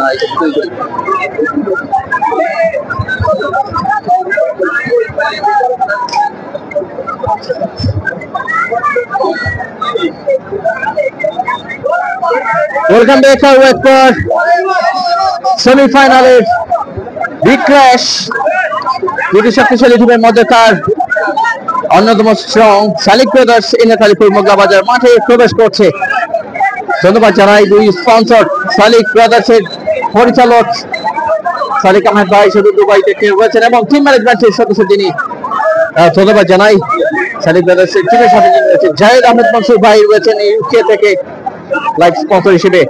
আমরা Welcome back our wait for semi-final big crash. দুটি শক্তিশালী টিমের মধ্যকার অন্যতম স্ট্রং শালিক ব্রাদার্স এনাকালীপুর মোগলা বাজার মাঠে প্রবেশ করছে। ধন্যবাদ জানাই দুই স্পন্সর শালিক ব্রাদার্সের পরিচালক শালিক আহমেদ ভাই শুধু দুবাই থেকে রয়েছেন এবং টিম ম্যানেজমেন্টের সদস্য যিনি ধন্যবাদ জানাই শালিক ব্রাদার্সের টিমের সাথে যিনি রয়েছেন জায়েদ আহমেদ মনসুর ভাই রয়েছেন ইউকে থেকে লাইভ স্পন্সর হিসেবে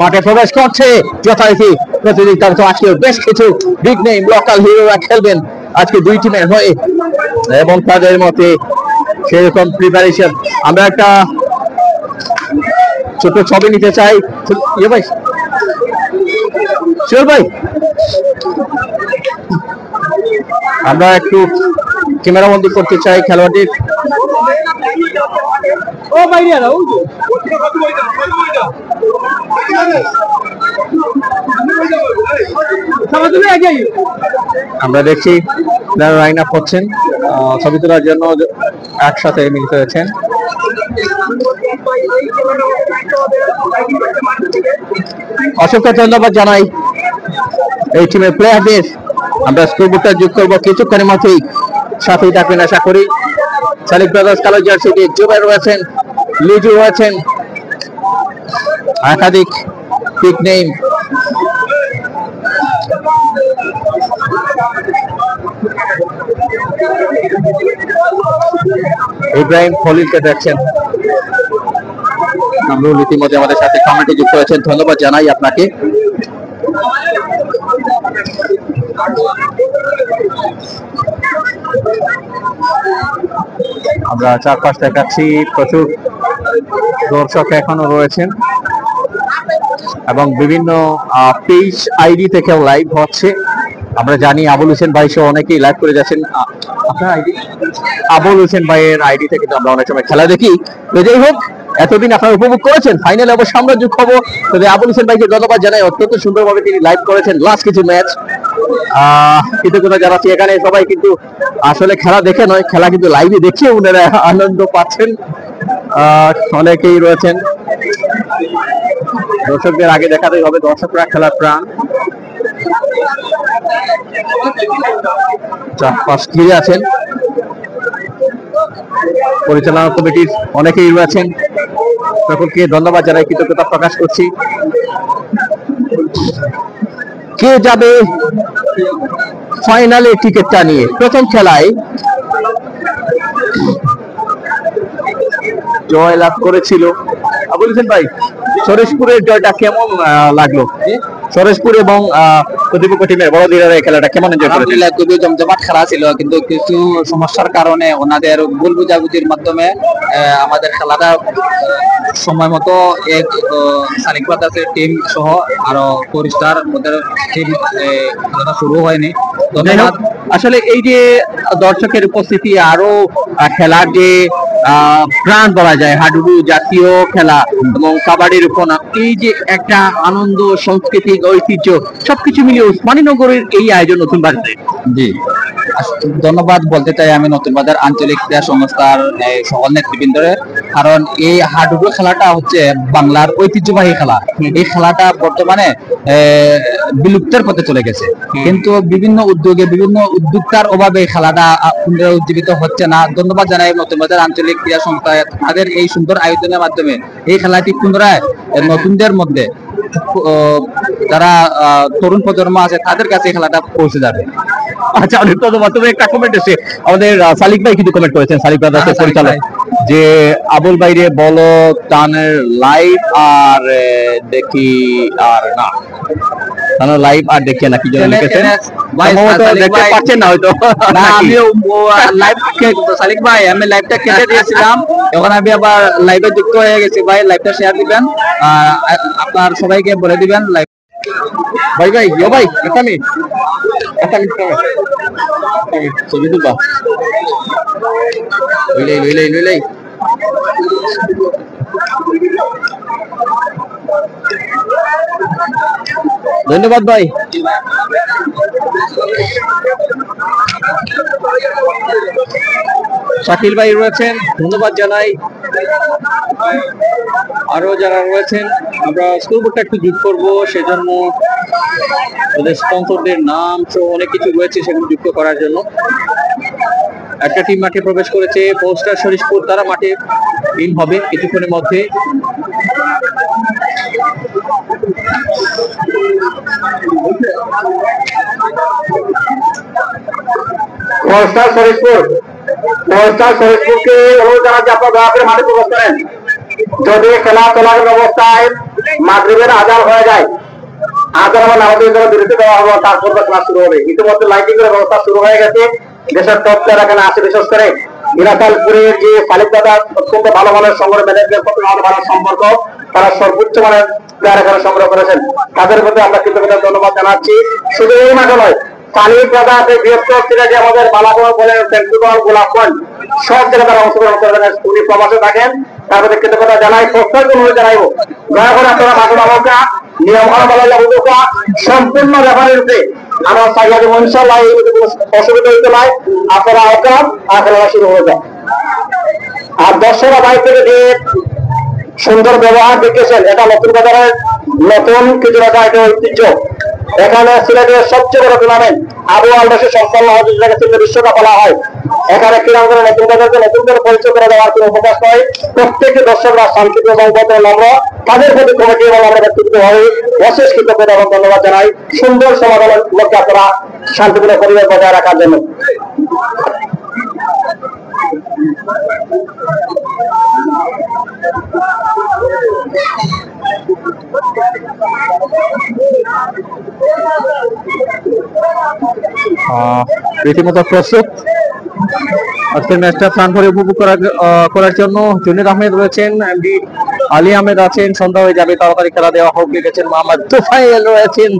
মাঠে প্রবেশ করছে। যথারীতি প্রতিযোগিতার তো আজকে বেশ কিছু বিগ নেম লোকাল হিরোরা খেলবেন আজকে দুই টিমের হয়ে এবং তাদের মতে সেরকম প্রিপারেশন। আমরা একটা ছোট ছবি নিতে চাই ভাই শিওর ভাই, আমরা একটু ক্যামেরা বন্দি করতে চাই খেলোয়াড়দের। ও ভাইয়া আমরা দেখছি লাইন আপ হচ্ছেন ছবি তোলার জন্য একসাথে মিলিত হয়েছেন। অসংখ্য ধন্যবাদ জানাই এই টিমের প্লেয়ারদের। আমরা স্কোরবোর্ডটা যোগ করবো কিছুক্ষণের মধ্যেই, সাথেই থাকবেন আশা করি। শালিক ব্রাদার্স কালো জার্সিতে জুবাইর রয়েছেন, লিজু রয়েছেন, একাধিক বিগ নেম। ইব্রাহিম খলিলকে দেখছেন, কামরুল ইতিমধ্যে আমাদের সাথে কমেন্টে যুক্ত হয়েছেন, ধন্যবাদ জানাই আপনাকে। আমরা চারপাশ দেখাচ্ছি, প্রচুর দর্শক এখনো রয়েছেন এবং বিভিন্ন পেজ আইডি থেকেও লাইভ হচ্ছে। আমরা জানি আবুল হোসেন ভাই সহ অনেকেই লাইভ করে যাচ্ছেন। আপনার আইডি আবুল হোসেন ভাইয়ের আইডি থেকে আমরা অনেক সময় খেলা দেখি। তো যাই হোক, এতদিন আপনারা উপভোগ করেছেন, ফাইনালে অবশ্য আমরা যোগ হবো। তবে আবুল হোসেন ভাইকে ধন্যবাদ জানাই, অত্যন্ত সুন্দরভাবে তিনি লাইভ করেছেন লাস্ট কিছু ম্যাচ। কৃতজ্ঞতা জানাচ্ছি। এখানে সবাই কিন্তু আসলে খেলা দেখে নয়, খেলা কিন্তু লাইভে দেখিয়ে ওনারা আনন্দ পাচ্ছেন। অনেকেই রয়েছেন, দর্শকদের আগে দেখাতেই হবে, দর্শকরা খেলার প্রাণ। চারপাশ ঘিরে আছেন, পরিচালনা কমিটির অনেকেই রয়েছেন, সকলকে ধন্যবাদ জানাই, কৃতজ্ঞতা প্রকাশ করছি। কে যাবে ফাইনালে টিকিটটা নিয়ে? প্রথম খেলায় জয় লাভ করেছিল আবুল হোসেন ভাই। সরেশপুরের জয়টা কেমন লাগলো? সরেশপুর এবং প্রতিপক্ষ টিমের বড়দিনের এই খেলাটা কেমন এনজয় করেছেন? খুবই জমজমাট খেলা ছিল, কিন্তু কিছু সমস্যার কারণে ওনাদের ভুল বুঝাবুঝির মাধ্যমে আমাদের খেলাটা সময় মতো এক শালিক ব্রাদার্সের টিম সহ আরো পরিষ্কার ওদের টিম খেলাটা শুরু হয়নি। ধন্যবাদ। আসলে এই যে দর্শকের উপস্থিতি আরো খেলার যে প্রাণ বলা যায়, হাডুডু জাতীয় খেলা এবং কাবাডির উপর এই যে একটা আনন্দ, সাংস্কৃতিক ঐতিহ্য সবকিছু মিলিয়ে উসমানীনগরের এই আয়োজন নতুন বাজারে। জি, ধন্যবাদ বলতে চাই আমি নতুন বাজার আঞ্চলিক ক্রীড়া সংস্থার সকল নেতৃবৃন্দরে। কারণ এই হাডুডু খেলাটা হচ্ছে বাংলার ঐতিহ্যবাহী খেলা। এই খেলাটা বর্তমানে বিলুপ্তের পথে চলে গেছে, কিন্তু বিভিন্ন উদ্যোগে বিভিন্ন উদ্যোক্তার অভাবে খেলাটা পুনরুজ্জীবিত হচ্ছে না। ধন্যবাদ জানাই নতুন বাজার আঞ্চলিক ক্রীড়া সংস্থা, তাদের এই সুন্দর আয়োজনের মাধ্যমে এই খেলাটি পুনরায় নতুনদের মধ্যে, যারা তরুণ প্রজন্ম আছে তাদের কাছে খেলাটা পৌঁছে যাবে। আচ্ছা, অনেক ধন্যবাদ। তবে একটা কমেন্ট এসে আমাদের সালিক ভাই কিন্তু কমেন্ট করেছেন, সালিক ব্রাদার্সের পরিচালক, যে আবুল বাইরে বলো টানের লাইভ আর দেখি আর না, টানের লাইভ আর দেখি না, কি জন্য লিখেছেন দেখতে পাচ্ছেন না হয়তো। না, আমিও লাইভ সালিক ভাই আমি লাইভটা কেটে দিয়েছিলাম, এখন আমি আবার লাইভে যুক্ত হয়ে গেছি। ভাই লাইভটা শেয়ার দিবেন, আপনার সবাইকে বলে দিবেন লাইভ। ভাই ভাই ভাই একটা মিনিট ছবি তুলবা লইলাই ধন্যবাদ ভাই। শাকিল ভাই রয়েছেন, ধন্যবাদ জানাই। আরো যারা রয়েছেন, আমরা স্কোরবোর্ডটা একটু যোগ করবো, সেজন্য ওদের স্পন্সরদের নাম সহ অনেক কিছু রয়েছে, সেগুলো যুক্ত করার জন্য। একটা টিম মাঠে প্রবেশ করেছে, পোস্টার শরীফপুর, তারা মাঠে ইন হবে কিছুক্ষণের মধ্যে। পোস্টার শরীফপুরকে অনুরোধ জানাচ্ছি আপনারা দয়া করে মাঠে প্রবেশ করেন। যদি খেলা চলাকালীন অবস্থায় মাগরিবের আজান হয়ে যায়, আজান আমার নামাজের জন্য বিরতি দেওয়া হবে, তারপর ক্লাস শুরু হবে। ইতিমধ্যে লাইটিং এর ব্যবস্থা শুরু হয়ে গেছে। দেশের টপ প্লেয়ার এখানে আছে, বিশেষ করে ইরাকালপুরের যে সালিক দাদা অত্যন্ত ভালো মানের সংগ্রহ, ম্যানেজমেন্ট প্রতি আমাদের ভালো সম্পর্ক, তারা সর্বোচ্চ মানের প্লেয়ার এখানে সংগ্রহ করেছেন। তাদের মধ্যে আমরা কৃতজ্ঞতা ধন্যবাদ জানাচ্ছি। শুধু এই মাঠে নয়, সালিক দাদা বৃহত্তর সিলেটে আমাদের বালাগঞ্জ বলেন, সেন্ট্রাল গোলাপগঞ্জ সব জায়গায় তারা অংশগ্রহণ করবেন। উনি প্রবাসে থাকেন, তার মধ্যে কৃতজ্ঞতা জানাই, প্রত্যেক অনুরোধ জানাইবো দয়া করে আপনারা মাঠে নামা নিয়ম মানা সম্পূর্ণ রেফারির রূপে আমরা চাইয়া দেবো ইনশাল্লাহ। এই অসুবিধা হইতে নাই, আপনারা আওকাম আর খেলা শুরু হয়ে যায়। আর দর্শকরা বাইরে থেকে যে সুন্দর ব্যবহার দেখেছেন, এটা নতুন বাজারের নতুন কিছু রাখা একটা ঐতিহ্য। এখানে সিলেটের সবচেয়ে বড় টুর্নামেন্ট আবু আলবাসে সম্পন্ন হয়, যেটাকে সিলেট বিশ্বকাপ বলা হয়। এখানে ক্রীড়াঙ্গনে নতুন বাজারকে নতুন করে পরিচয় করে দেওয়ার কোনো অবকাশ নয়। প্রত্যেকটি দর্শকরা শান্তিপ্রিয় এবং নম্র, তাদের প্রতি কমিটি এবং আমরা ব্যক্তিগতভাবে অশেষ কৃতজ্ঞতা এবং ধন্যবাদ জানাই সুন্দর সমাধানের লক্ষ্যে আপনারা শান্তিপূর্ণ পরিবেশ বজায় রাখার জন্য। রীতিমতো প্রস্তুত আজকের ম্যাচটা প্রাণ ভরে উপভোগ করার জন্য। জুনির আহমেদ রয়েছেন, এমডি আলী আহমেদ আছেন, সন্ধ্যা হয়ে যাবে, তাড়াতাড়ি খেলা দেওয়া হোক লিখেছেন মোহাম্মদ তোফায়েল রয়েছেন।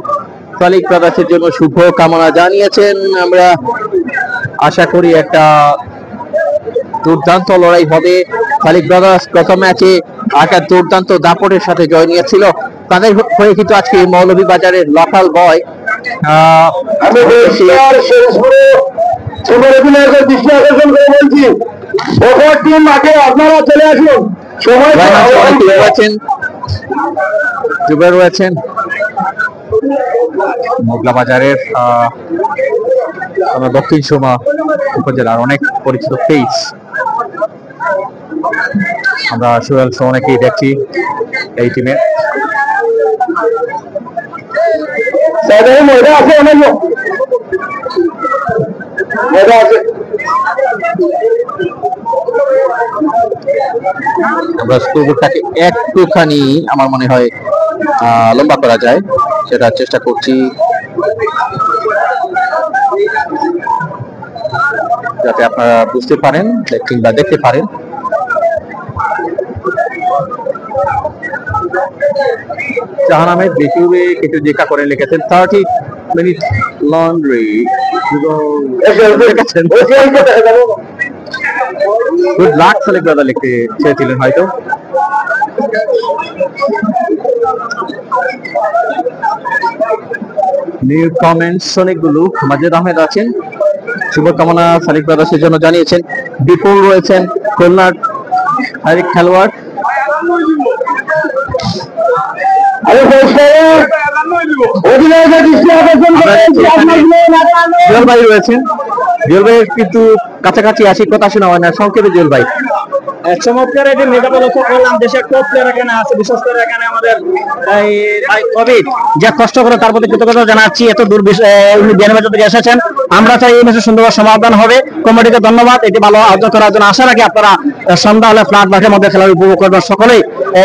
সালিক ব্রাদার্সের জন্য শুভ কামনা জানিয়েছেন। আমরা আশা করি একটা দুর্দান্ত লড়াই হবে। সালিক ব্রাদার্স গত ম্যাচে একটা দুর্দান্ত দাপটের সাথে জয় নিয়েছিল, তাদের হয়ে কিন্তু আজকে মৌলভীবাজারের লোকাল বয় আমি দৃষ্টি আকর্ষণ করে বলছি, ওপর টিম মাঠে আপনারা চলে আসুন। সময় জুবের রয়েছেন মোগলা বাজারের দক্ষিণ সুরমা উপজেলার অনেক পরিচিত ফেস। আমরা সোহেল অনেকেই দেখছি এই টিমে। ময়দা আছে, অনেক ময়দা আছে। আমরা স্কোরবোর্ডটাকে একটুখানি আমার মনে হয় লম্বা করা যায়, সেটা চেষ্টা করছি যাতে আপনারা বুঝতে পারেন কিংবা দেখতে পারেন। জাহান আহমেদ ইউটিউবে কিছু দেখা করে লিখেছেন 30 মিনিট লন্ড্রি। গুড লাক সালিক দাদা লিখতে চেয়েছিলেন হয়তো। নিউ কমেন্টস অনেকগুলো। মাজেদ আহমেদ আছেন, শুভকামনা সালিক ব্রাদার্সের জন্য জানিয়েছেন। বিপুল রয়েছেন, খুলনার আরেক খেলোয়াড়। জুয়েল ভাই রয়েছেন, জুয়েল ভাইয়ের কিন্তু কাছাকাছি আসি, কথা শোনা হয় না, সংক্ষেপে জুয়েল ভাই। চমৎকার একটি মেগা প্রদর্শন করলাম। দেশের টপ প্লেয়ার এখানে আছে, বিশেষ করে এখানে আমাদের কবির যা কষ্ট করে, তার প্রতি কৃতজ্ঞতা জানাচ্ছি। এত দূর থেকে এসেছেন, আমরা চাই এই ম্যাচে সুন্দর সমাধান হবে। কমিটিকে ধন্যবাদ এটি ভালো আয়োজন করার জন্য। আশা রাখি আপনারা সন্ধ্যা হলে ফ্ল্যাট মাঠের মধ্যে খেলা উপভোগ করবেন সকলেই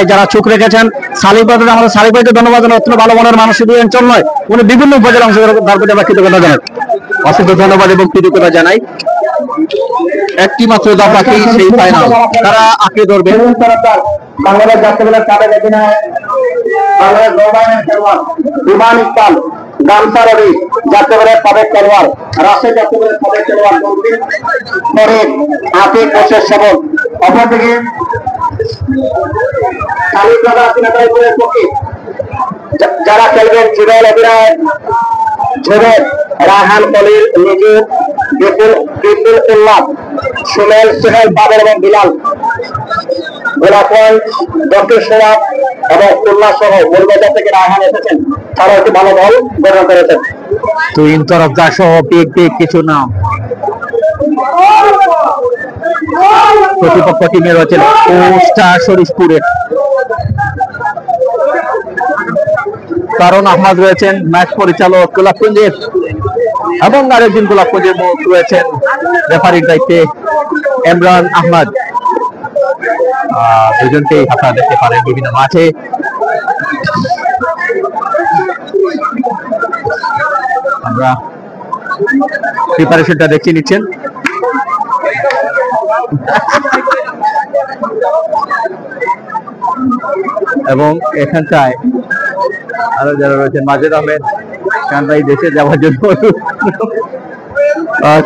যারা চোখ রেখেছেন। সালিক ভাই, আমাদের সালিক ভাইকে ধন্যবাদ জানাই, অত্যন্ত ভালো মনের মানুষ শুধু এই অঞ্চল নয়, উনি বিভিন্ন উপজেলা অংশগ্রহণ, তার প্রতি আমরা কৃতজ্ঞতা জানাই, অসংখ্য ধন্যবাদ এবং কৃতজ্ঞতা জানাই। একটি মাত্র দফাকে সেই ফাইনাল তারা আঁকড়ে ধরবে। বাংলাদেশ জাতীয় দলের সাবেক অধিনায়ক, বাংলাদেশ নৌবাহিনীর খেলোয়াড় বিমান ইকবাল, গামছা রবি জাতীয় দলের সাবেক খেলোয়াড়, রাজশাহী জাতীয় দলের সাবেক খেলোয়াড় মন্দির ফরিদ, আতিক হোসেন সেবন। অপরদিকে সালিক দাদা সিনেমার পক্ষে যারা খেলবেন জিরল অধিনায়ক ঝুবের, রায়হান কলিল, নিজু, বিপুল উল্লাহ, সুমেল, সোহেল, বাবর এবং বিলাল। গোলা পয়েন্ট দক্ষিণ সোহাগ এবং উল্লাহ সহ গোলবাজার থেকে রায়হান এসেছেন, তারা একটি ভালো দল গঠন করেছেন। তুইন তরফদার সহ পিক কিছু নাম প্রতিপক্ষ টিমে রয়েছেন স্টার শরীফপুরের কারণ আহমদ রয়েছেন ম্যাচ পরিচালক গোলাপগঞ্জের, এবং আরেকজন গোলাপগঞ্জের মুখ রয়েছেন রেফারির দায়িত্বে ইমরান আহমদ। দুজনকেই আপনারা দেখতে পারেন বিভিন্ন মাঠে। আমরা প্রিপারেশনটা দেখে নিচ্ছেন। এবং এখানটায় আরো যারা রয়েছেন মাজেদ আহমেদ খান ভাই দেশে যাওয়ার জন্য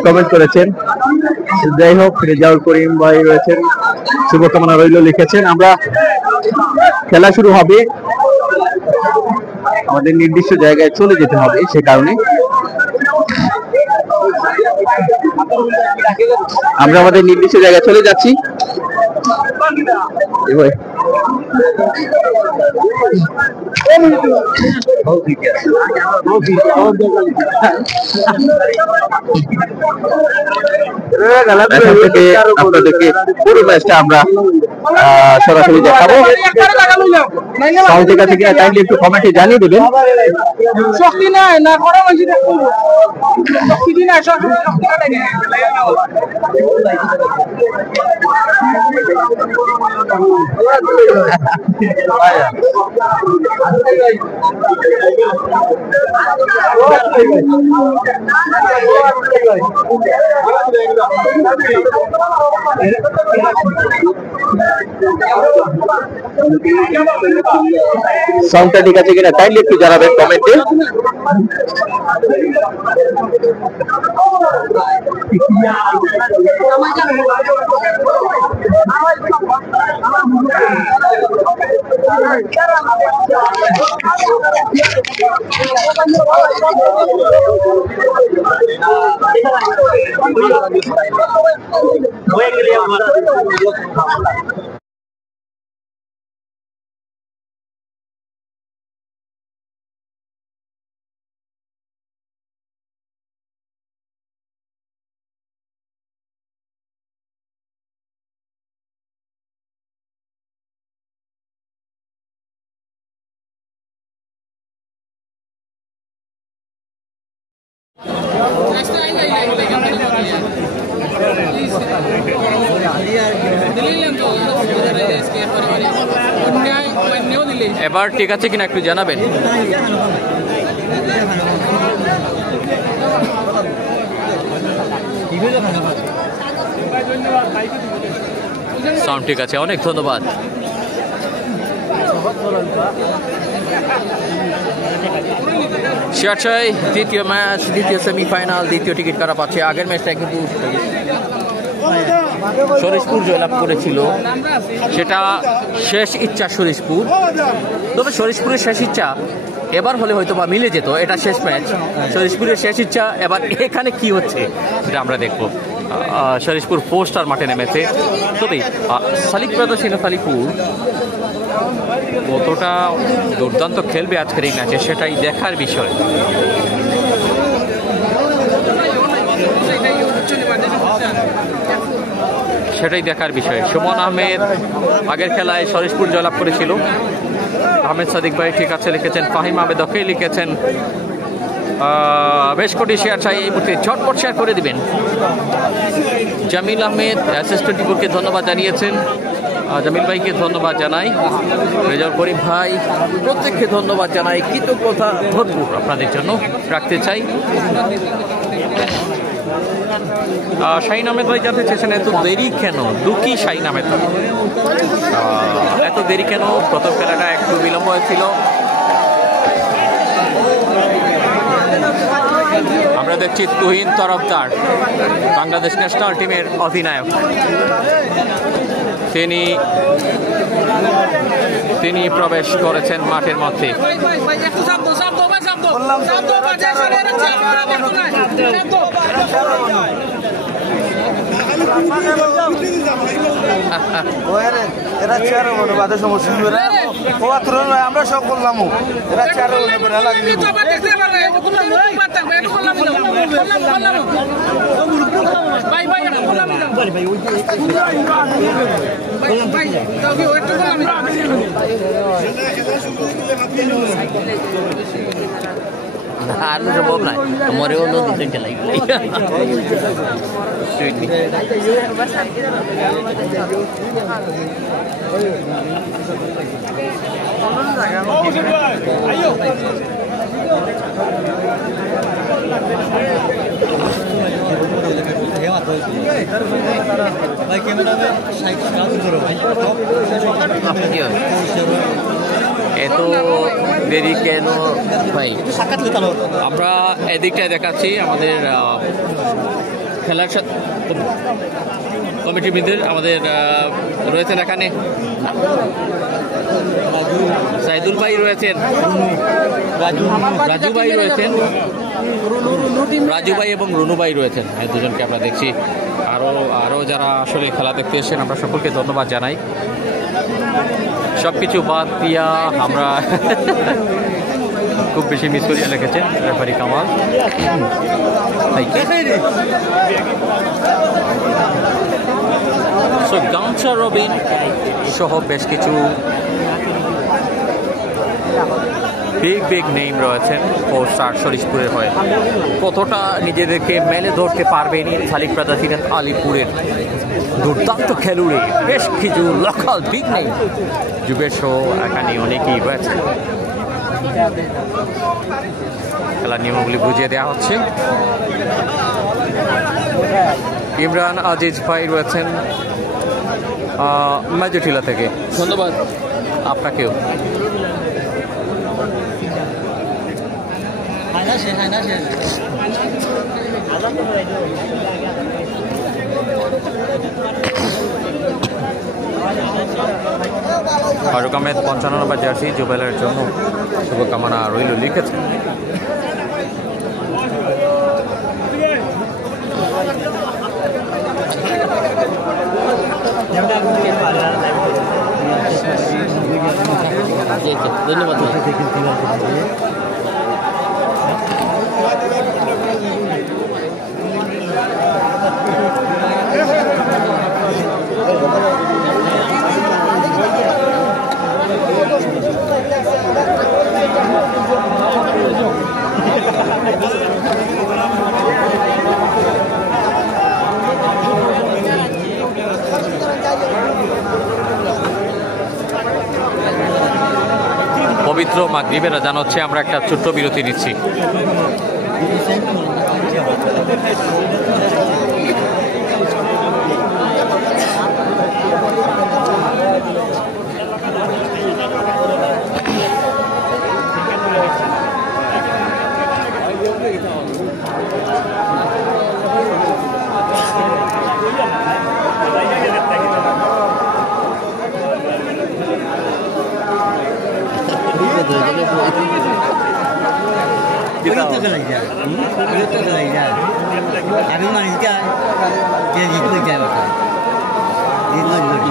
কমেন্ট করেছেন। যাই হোক, রেজাউল করিম ভাই রয়েছেন, শুভকামনা রইল লিখেছেন। আমরা খেলা শুরু হবে, আমাদের নির্দিষ্ট জায়গায় চলে যেতে হবে, সে কারণে আমরা আমাদের নির্দিষ্ট জায়গায় চলে যাচ্ছি। আপনাদেরকে পুরো ম্যাচটা আমরা সরাসরি দেখাবো। সাউন্ডের কাছে কিনা কাইন্ডলি একটু কমেন্টে জানিয়ে দেবেন। শক্তি নাই না করে মাঝে দেখো শক্তি নাই শক্তি নাই সাউন্ডটা ঠিক আছে কিনা কাইন্ডলি একটু জানাবেন কমেন্টে। এবার ঠিক আছে কিনা একটু জানাবেন। সাউন্ড ঠিক আছে, অনেক ধন্যবাদ। শেয়ারশাই দ্বিতীয় ম্যাচ, দ্বিতীয় সেমিফাইনাল, দ্বিতীয় টিকিট কারা পাচ্ছে। আগের ম্যাচটা কিন্তু শরীফপুর জয়লাভ করেছিল, সেটা শেষ ইচ্ছা শরীফপুর। তবে শরীফপুরের শেষ ইচ্ছা এবার হলে হয়তো বা মিলে যেত। এটা শেষ ম্যাচ, শরীফপুরের শেষ ইচ্ছা। এবার এখানে কি হচ্ছে সেটা আমরা দেখব। শরীফপুর পোস্টার মাঠে নেমেছে। তবে সালিক ব্রাদার্স সালিকপুর কতটা দুর্দান্ত খেলবে আজকের এই ম্যাচে সেটাই দেখার বিষয়। সেটাই দেখার বিষয়। সুমন আহমেদ আগের খেলায় শরীফপুর জয়লাভ করেছিল। আহমেদ সাদিক ভাই ঠিক আছে লিখেছেন, ফাহিম আহমেদ ওকে লিখেছেন। বেশ কটি শেয়ার চাই এই মুহূর্তে, ঝটপট শেয়ার করে দিবেন। জামিল আহমেদ SS24-কে ধন্যবাদ জানিয়েছেন। জামিল ভাইকে ধন্যবাদ জানাই, রেজাউল করিম ভাই প্রত্যেককে ধন্যবাদ জানাই। কৃতজ্ঞতা ভরপুর আপনাদের জন্য রাখতে চাই। শাহিন আহমেদ ভাই জানতে চেয়েছেন এত দেরি কেন, দুঃখী শাহিন আহমেদ এত দেরি কেন? প্রথম খেলাটা একটু বিলম্ব হয়েছিল। আমরা আমরা দেখছি তুহিন তরফদার, বাংলাদেশ ন্যাশনাল টিমের অধিনায়ক। তিনি প্রবেশ করেছেন মাঠের মধ্যে। এরা চেয়ারে বলে বাদে সমস্যা আমরা সব করলাম এরা চেয়ারে বলে লাগবে আর সম্ভব নাই, মরেও নদী তিনটে লাগবে। এত দেরি কেন ভাই? আমরা এদিকটায় দেখাচ্ছি আমাদের খেলার সাথে কমিটিবিদের আমাদের রয়েছেন এখানে সাইদুল ভাই রয়েছেন, রাজু ভাই রয়েছেন, রাজু ভাই এবং রুনু ভাই রয়েছেন। এই দুজনকে আমরা দেখছি। আরও যারা আসলে খেলা দেখতে এসেছেন আমরা সকলকে ধন্যবাদ জানাই। সব কিছু বাদ দিয়া আমরা খুব বেশি মিস করিয়া লিখেছেন রেফারি কামাল। গামছা রবিন সহ বেশ কিছু বিগ নেম রয়েছেন স্টার শরীফপুরের হয়ে। কতটা নিজেদেরকে মেলে ধরতে পারবেনি শালিক প্রাদাসিরাত আলিপুরের দুর্দান্ত খেলুড়ে বেশ কিছু লোকাল বিগ নেম যুবের সহ এখানে অনেকেই রয়েছে। খেলার নিয়মগুলি বুঝিয়ে দেওয়া হচ্ছে। ইমরান আজিজ ভাই রয়েছেন মেজুটিলা থেকে, ধন্যবাদ আপনাকেও। ফারুক আহমেদ 55 নম্বর জার্সি জুবেলের জন্য শুভকামনা রইল লিখেছেন। ধন্যবাদ। পবিত্র মাগরিবের আযান হচ্ছে, আমরা একটা ছোট্ট বিরতি নিচ্ছি।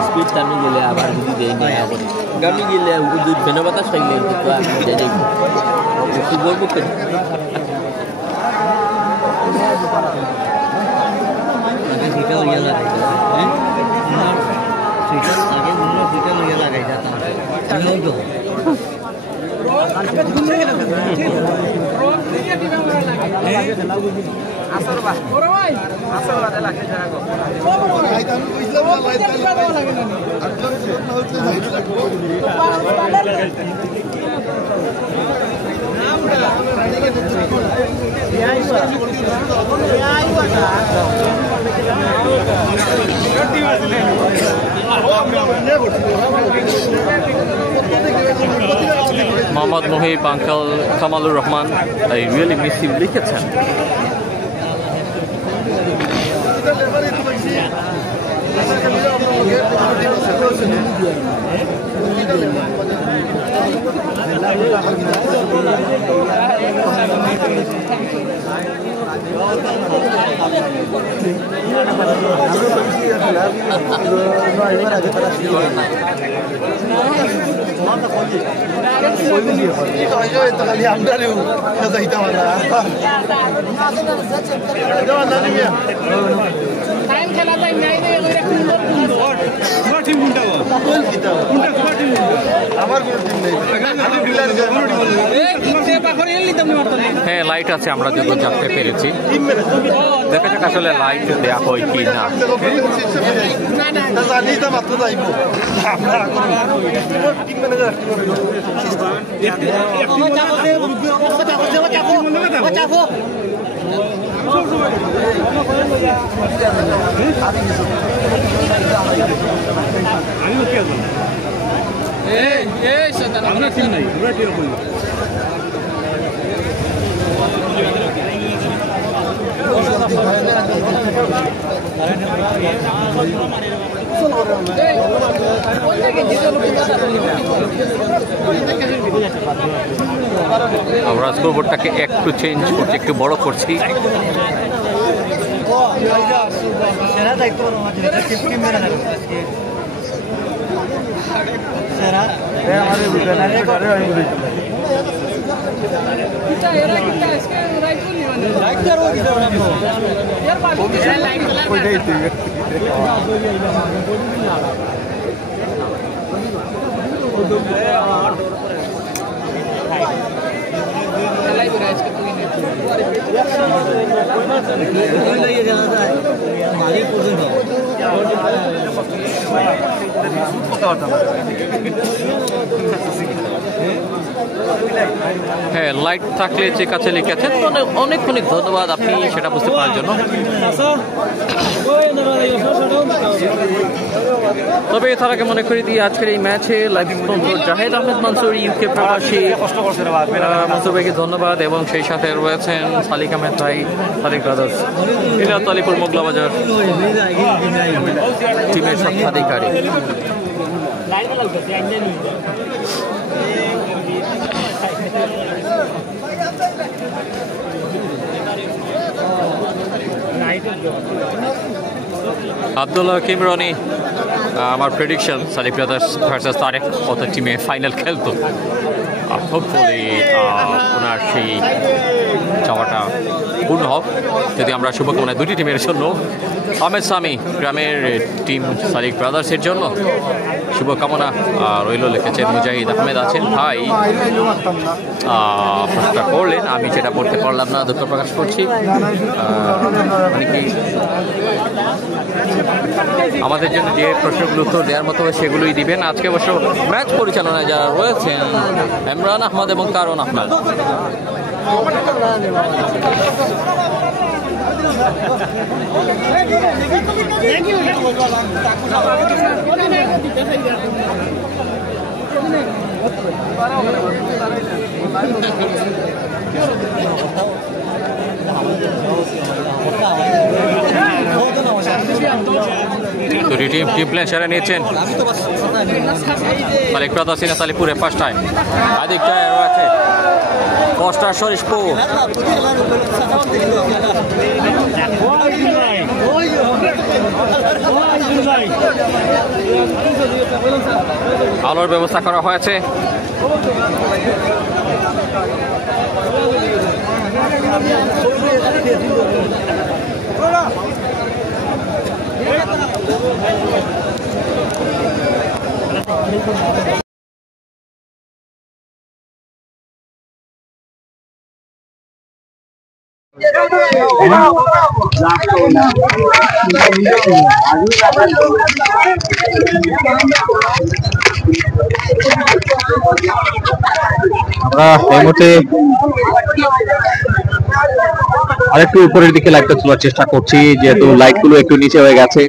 স্পিড টানি গেলে আবার গাড়ি গেলে ফেনে বাতাস খাইলে বলবো সেটা ইয়ে লাগাই আগে মনে সেটা ইয়ে লাগাই Mohammad Muhib, uncle Kamalur Rahman, I really miss you লিখেছেন। হ্যাঁ, লাইট আছে, আমরা যত জানতে পেরেছি। দেখা যাক আসলে লাইট দেওয়া হয় কি না। আমরা ঠিক নাই, আমরা ঠিক করি। আমরা স্কোরবোর্ডটাকে একটু চেঞ্জ করছি, একটু বড় করছি। হ্যাঁ, লাইট থাকলে যে কাছে লিখেছেন অনেক অনেক ধন্যবাদ আপনি সেটা বুঝতে পারার জন্য। তবে তার আগে মনে করি দিই আজকের এই ম্যাচে live sponsor Zahed Ahmed Mansur, UK প্রবাসী, মনসুর ভাইকে ধন্যবাদ, এবং সেই সাথে রয়েছেন সালিক আহমেদ ভাই, সালিক ব্রাদার্স, এটা তালিপুর মোগলা বাজার টিমের স্বত্বাধিকারী। আব্দুল্লাহ হাকিম রনি, আমার প্রেডিকশন সালিক ব্রাদার্স ভার্সেস তারেক কত টিমে ফাইনাল খেলতো। হোপফুলি ওনার সেই চাওয়াটা পূর্ণ হোক। যদি আমরা শুভকামনা দুটি টিমের জন্য, আহমেদ সামি গ্রামের টিম সালিক ব্রাদার্সের জন্য শুভকামনা রইল লিখেছেন। মুজাহিদ আহমেদ আছেন ভাই, প্রশ্নটা করলেন, আমি সেটা পড়তে পারলাম না, দুঃখ প্রকাশ করছি। মানে কি আমাদের জন্য যে প্রশ্নগুলো উত্তর দেওয়ার মতো সেগুলোই দিবেন। আজকে অবশ্য ম্যাচ পরিচালনায় যারা রয়েছেন ইমরান আহমদ এবং কারণ আহমদ। দুটি টিম প্লেন সেরে নিয়েছেন মালিক ব্রাদার্স সালিপুরে ফার্স্টায়, আদিকটায় রয়েছে কস্টার শরীফপুর। আলোর ব্যবস্থা করা হয়েছে। আমরা এই মুহূর্তে আরেকটু উপরের দিকে লাইটটা তোলার চেষ্টা করছি, যেহেতু লাইট গুলো একটু নিচে হয়ে গেছে।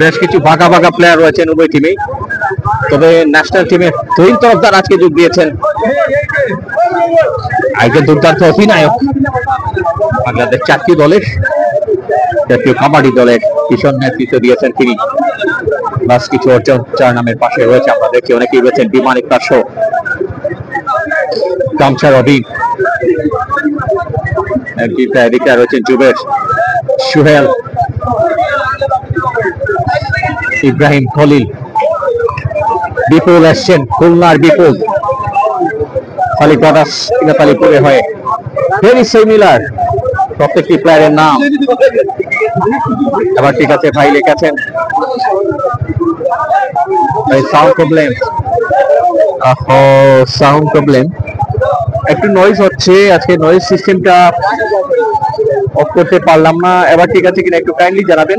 বেশ কিছু ভাগা ভাগা প্লেয়ার রয়েছেন উভয় টিমে। তবে ন্যাশনাল টিমের তহিন তরফদার আজকে যোগ দিয়েছেন। আজকে দুর্দান্ত অধিনায়ক বাংলাদেশ জাতীয় দলের, জাতীয় কাবাডি দলের ভীষণ নেতৃত্ব দিয়েছেন তিনি। বাস কিছু অর্জন চার নামের পাশে রয়েছে, আমরা দেখছি অনেকেই রয়েছেন, বিমান ইকরার সহ গামছা রবিন, এদিকে রয়েছেন জুবের, সুহেল, ইব্রাহিম খলিল, বিপুল এসছেন, খুলনার বিপুল, খালি ব্রাদার্স কালীপুরে হয়ে, ভেরি সিমিলার প্রত্যেকটি প্লেয়ারের নাম। এবার ঠিক আছে ভাই লিখেছেন, সাউন্ড প্রবলেম, সাউন্ড প্রবলেম, একটু নয়েজ হচ্ছে, আজকে নয়েজ সিস্টেমটা অফ করতে পারলাম না। এবার ঠিক আছে কিনা একটু কাইন্ডলি জানাবেন,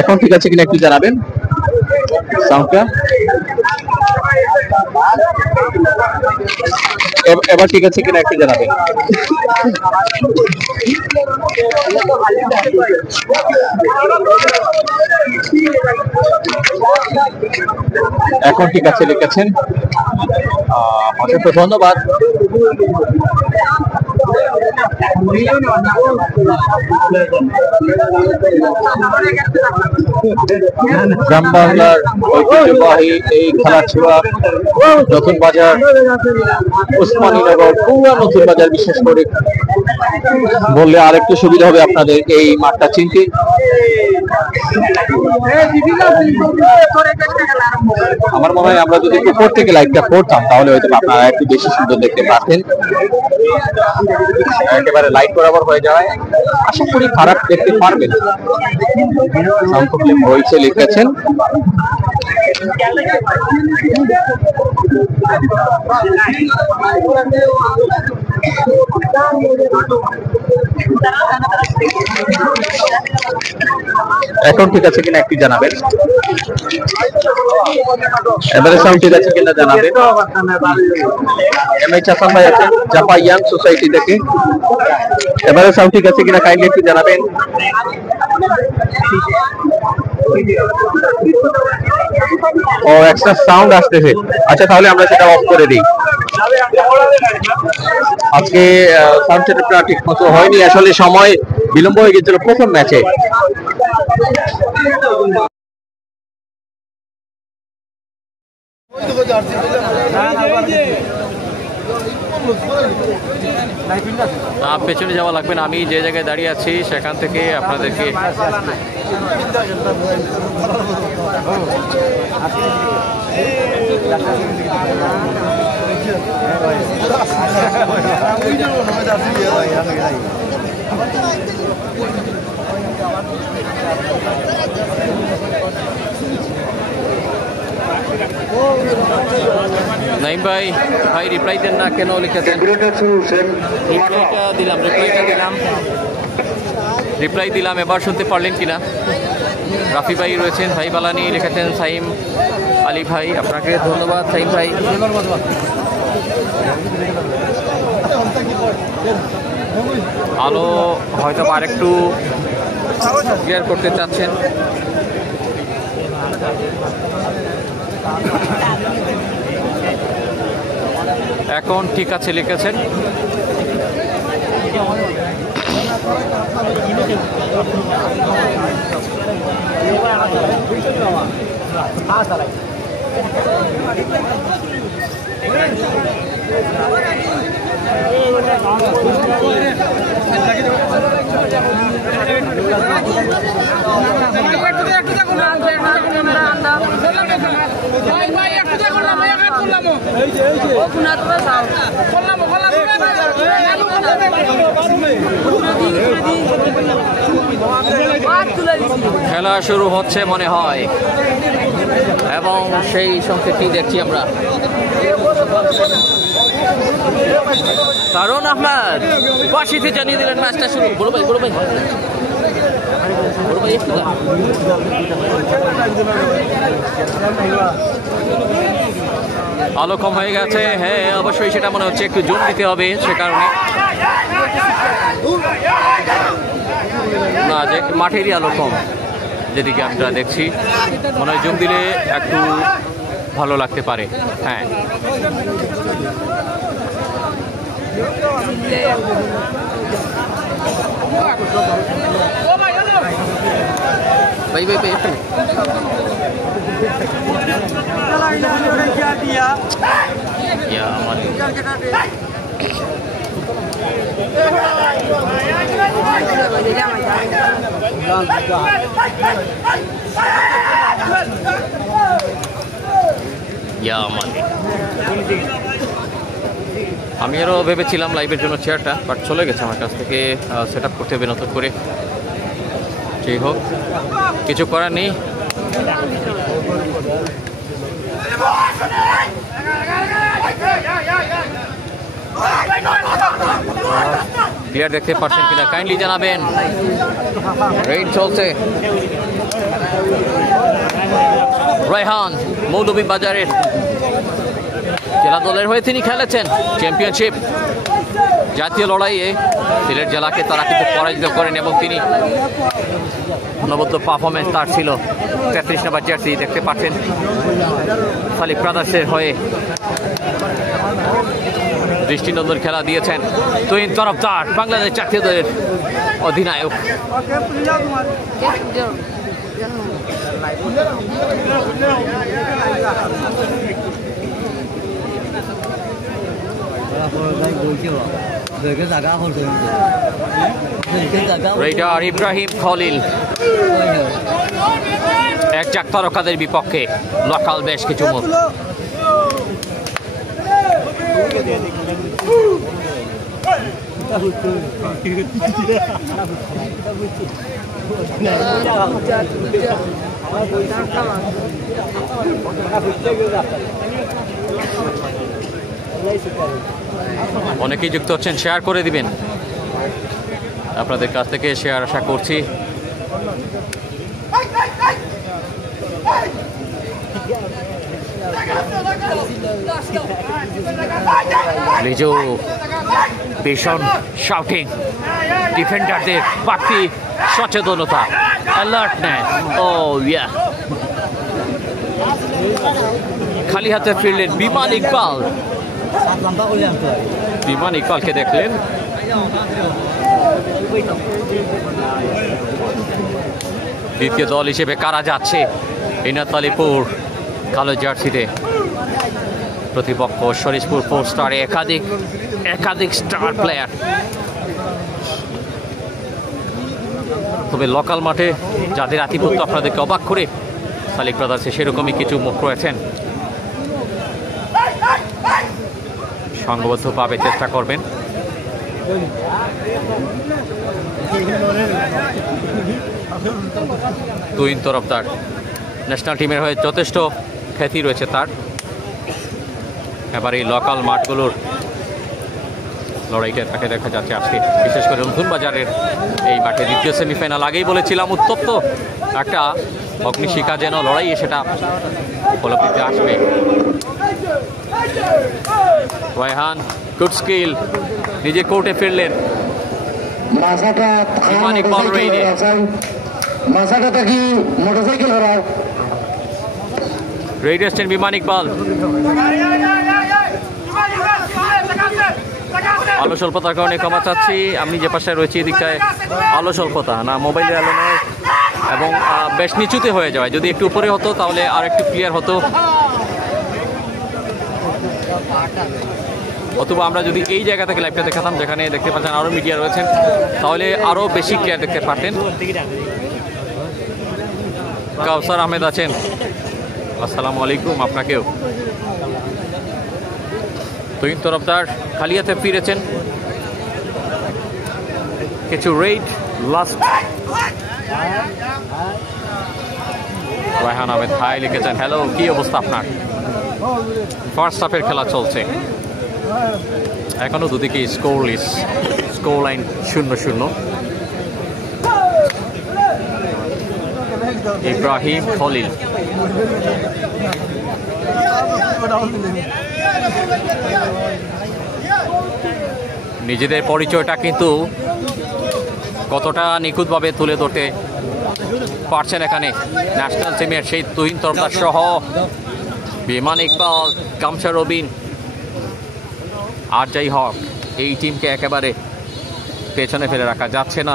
এখন ঠিক আছে কিনা একটু জানাবেন সাউন্ডটা। এবার ঠিক আছে কিনা একটু জানাবেন। এখন ঠিক আছে লিখেছেন, অসংখ্য ধন্যবাদ। গ্রাম বাংলার ঐতিহ্যবাহী এই খেলাধুলা নতুন বাজার, উসমানীনগর, পুরা নতুন বাজার বিশেষ করে বললে আরেকটু সুবিধা হবে আপনাদের এই মাঠটা চিনতে। আমার মনে হয় আমরা যদি উপর থেকে লাইটটা করতাম তাহলে হয়তো আপনারা একটু বেশি সুন্দর দেখতে পারতেন। একেবারে লাইট বরাবর হয়ে যাওয়ায় আশা করি খারাপ দেখতে পারবেন। সাউন্ড প্রবলেম হয়েছে লিখেছেন। এখন ঠিক আছে কিনা একটু জানাবেন, এবারে সাউন্ড ঠিক আছে কিনা জানাবেন। এমএইচ হাসান ভাই আছেন জাপা ইয়াং সোসাইটি থেকে, এবারে সাউন্ড ঠিক আছে কিনা কাইন্ডলি একটু জানাবেন। ও এক্সট্রা সাউন্ড আসতেছে, আচ্ছা তাহলে আমরা সেটা অফ করে দিই। আজকে সাউন্ড সেটআপটা ঠিক মতো হয়নি, আসলে সময় বিলম্ব হয়ে গেছিল প্রথম ম্যাচে। পেছনে যাওয়া লাগবে না, আমি যে জায়গায় দাঁড়িয়ে আছি সেখান থেকে আপনাদেরকে নাইম ভাই, ভাই রিপ্লাই দেন না কেন লিখেছেন? রিপ্লাই দিলাম, এবার শুনতে পারলেন কিনা? রাফি ভাই রয়েছেন, ভাই বালানি লিখেছেন, সাইম আলী ভাই আপনাকে ধন্যবাদ। সাইম ভাই আলো হয়তো আরেকটু ক্লিয়ার করতে চাচ্ছেন। এখন ঠিক আছে লিখেছেন। খেলা শুরু হচ্ছে মনে হয়, এবং সেই সংকেতটি দেখছি আমরা। কারণ আহমেদ বাসিতে জানিয়ে দিলেন ম্যাচটা শুরু। বড় ভাই আলো কম হয়ে গেছে, হ্যাঁ অবশ্যই সেটা মনে হচ্ছে, একটু জোর দিতে হবে সে কারণে। না যে মাঠেরই আলো কম, যেদিকে আমরা দেখছি মনে হয় জুম দিলে একটু ভালো লাগতে পারে। হ্যাঁ, ভাই ভাই ভাই একটু আমি আরও ভেবেছিলাম লাইভের জন্য চেয়ারটা, বাট চলে গেছে আমার কাছ থেকে, সেট আপ করতে হবে নতুন করে। যাই হোক, কিছু করার নেই। ক্লিয়ার দেখতে পাচ্ছেন কিনা কাইন্ডলি জানাবেন। রেড চলছে। রায়হান মৌলভীবাজারের জেলা দলের হয়ে তিনি খেলেছেন চ্যাম্পিয়নশিপ জাতীয় লড়াইয়ে। সিলেট জেলাকে তারা কিন্তু পরাজিত করেন এবং তিনি অনবদ্য পারফরমেন্স তার ছিল। 33 নম্বর জার্সি দেখতে পাচ্ছেন সালিক ব্রাদার্সের হয়ে দৃষ্টিনন্দন খেলা দিয়েছেন তুহিন তরফদার, বাংলাদেশ জাতীয় দলের অধিনায়ক। রেডার ইব্রাহিম খলিল এক চাক তারকাদের বিপক্ষে লোকাল বেশ কিছু মুখ। অনেকেই যুক্ত হচ্ছেন, শেয়ার করে দিবেন। আপনাদের কাছ থেকে শেয়ার আশা করছি। লিজু ভীষণ শাউটিং, ডিফেন্ডারদের বাড়তি সচেতনতা, অ্যালার্টনেস। ও ইয়া, খালি হাতে ফিরলেন বিমান ইকবাল। বিমান ইকবালকে দেখলেন। দ্বিতীয় দল হিসেবে কারা যাচ্ছে ইনাত আলীপুর কালো জার্সিতে? প্রতিপক্ষ শরীফপুর 4 স্টারে একাধিক স্টার প্লেয়ার। তবে লোকাল মাঠে যাদের আধিপত্য আপনাদেরকে অবাক করে, সালিক ব্রাদার্সে সেরকমই কিছু মুখ রয়েছেন। সংঘবদ্ধভাবে চেষ্টা করবেন। তুহিন তরফদার ন্যাশনাল টিমের হয়ে যথেষ্ট খ্যাতি রয়েছে তার। এবার এই লোকাল মাঠগুলোর লড়াইটা তাকে দেখা যাচ্ছে আজকে, বিশেষ করে নতুন বাজারের এই মাঠে দ্বিতীয় সেমিফাইনাল। আগেই বলেছিলাম উত্তপ্ত একটা অগ্নিশিখা যেন লড়াই, সেটা উপলব্ধিতে আসবে। রায়হান গুড স্কিল, নিজে কোর্টে ফিরলেন। রেড এসছেন বিমান ইকবাল। আলো স্বল্পতার কারণে ক্ষমা চাচ্ছি। আমি যে পাশে রয়েছি এদিকটায় আলো স্বল্পতা না, মোবাইলের আলো নয়, এবং বেশ নিচুতে হয়ে যায়। যদি একটু উপরে হতো তাহলে আর একটু ক্লিয়ার হতো, অথবা আমরা যদি এই জায়গা থেকে লাইভটা দেখাতাম যেখানে দেখতে পাচ্ছেন আরও মিডিয়া রয়েছেন, তাহলে আরও বেশি ক্লিয়ার দেখতে পারতেন। কাউসার আহমেদ আছেন, আসসালামু আলাইকুম আপনাকেও। তুহিন তরফদার খালি হাতে ফিরেছেন। কিছু রেড লাস্ট। রায়হান আহমেদ হাই লিখেছেন, হ্যালো, কি অবস্থা আপনার? ফার্স্ট হাফের খেলা চলছে, এখনো দুদিকে scoreless, scoreline 0-0। Ibrahim Khalil নিজেদের পরিচয়টা কিন্তু কতটা নিখুঁতভাবে তুলে ধরতে পারছেন এখানে ন্যাশনাল টিমের সেই তুহিন তরফদার সহ বিমান ইকবাল, গামছা রবিন। আর যাই হোক, এই টিমকে একেবারে পেছনে ফেলে রাখা যাচ্ছে না,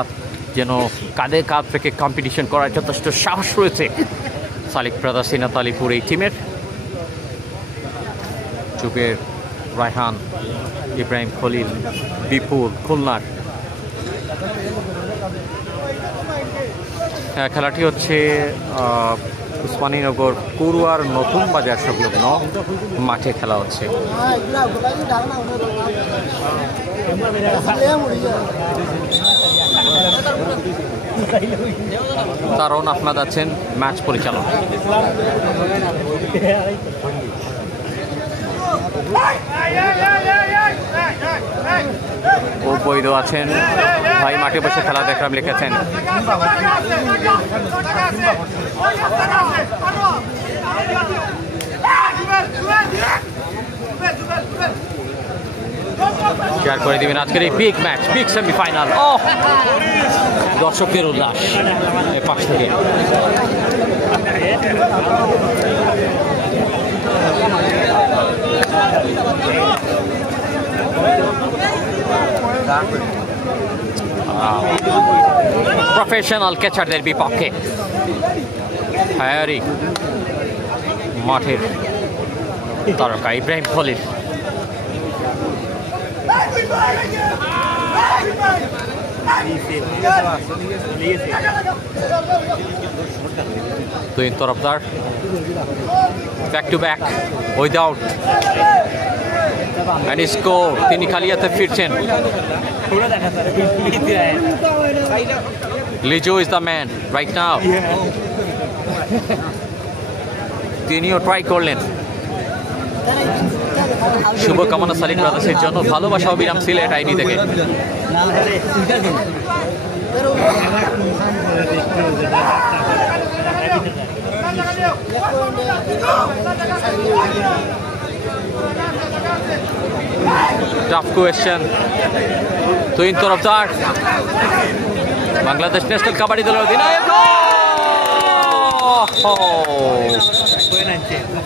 যেন কাঁধে কাঁধ থেকে কম্পিটিশন করার যথেষ্ট সাহস রয়েছে সালিক ব্রাদার্স ইনাত আলীপুর এই টিমের। জুবের, রায়হান, ইব্রাহিম খলিল, বিপুল, খুলনার। খেলাটি হচ্ছে উসমানীনগর কুরুয়ার নতুন বাজার সংলগ্ন মাঠে খেলা হচ্ছে। তারুণ আহমেদ আছেন ম্যাচ পরিচালক। ও বৈধ আছেন ভাই মাঠে বসে খেলা দেখলাম লিখেছেন। শেয়ার করে দিবেন আজকের এই বিগ ম্যাচ, বিগ সেমিফাইনাল। ও দর্শকের উল্লাস এই পাশ থেকে। প্রফেশনাল ক্যাচারদের বিপক্ষে হ্যারি মাঠের তারকা Ibrahim Khalil. Tuhin Tarafdar back to back without and score। তিনি খালিয়াতে ফিরছেন। Lizzo is the man right now. তিনিও ট্রাই করলেন। শুভকামনা সালিক ব্রাদার্সের জন্য, ভালোবাসা অবিরাম সিলেট আইনি থেকে। Tough question. Tuhin Tarafdar Bangladesh national kabaddi দলের অধিনায়ক।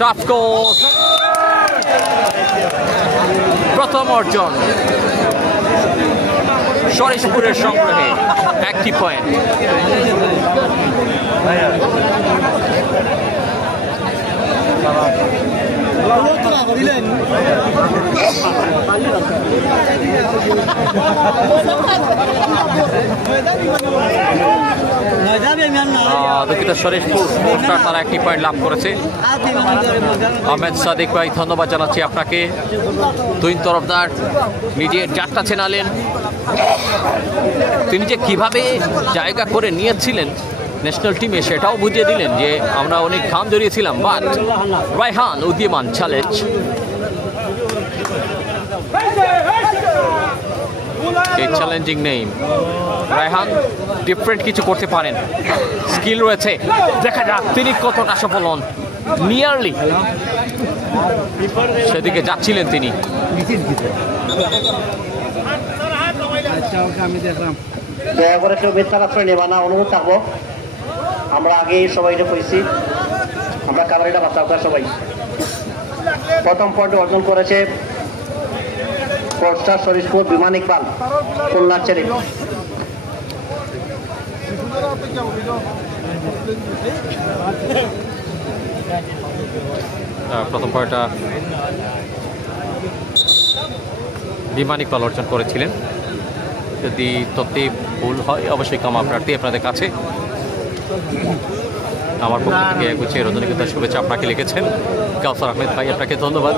টাফ কোর্স প্রথম অর্জন সরিষপুরের সংগ্রহে, একটি পয়েন্ট। দুঃখিত, সরিষপুর তারা একটি পয়েন্ট লাভ করেছে। আহমেদ সাদিক ভাই, ধন্যবাদ জানাচ্ছি আপনাকে। তুহিন তরফদার নিজের যাত্রা চেনালেন। তিনি যে কিভাবে জায়গা করে নিয়েছিলেন ন্যাশনাল টিমে সেটাও বুঝিয়ে দিলেন যে আমরা অনেক ঘাম জড়িয়েছিলাম। বাট রায়হান উদীয়মান চ্যালেঞ্জ। এই চ্যালেঞ্জিং নেই, রায়হান ডিফারেন্ট কিছু করতে পারেন, স্কিল রয়েছে। দেখা যাক তিনি কতটা সফল হন। নিয়ারলি সেদিকে যাচ্ছিলেন তিনি। দয়া করে কেউ মিথ্যা আশ্রয় নেবা না, অনুরোধ থাকবো। আমরা আগেই সবাইটা করেছি, আমরা কাবাডিটা বাঁচাও সবাই। প্রথম পয়েন্ট অর্জন করেছে স্টার সরিষপুর বিমান ইকবাল, খুলনার ছেলে। প্রথম পয়েন্টটা বিমান ইকবাল অর্জন করেছিলেন। যদি তথ্যে ভুল হয় অবশ্যই ক্ষমা প্রার্থী আপনাদের কাছে। আমার পক্ষ থেকে গুছিয়ে রজনীকান্তের শুভেচ্ছা আপনাকে লিখেছেন কাউসার আহমেদ ভাই, আপনাকে ধন্যবাদ।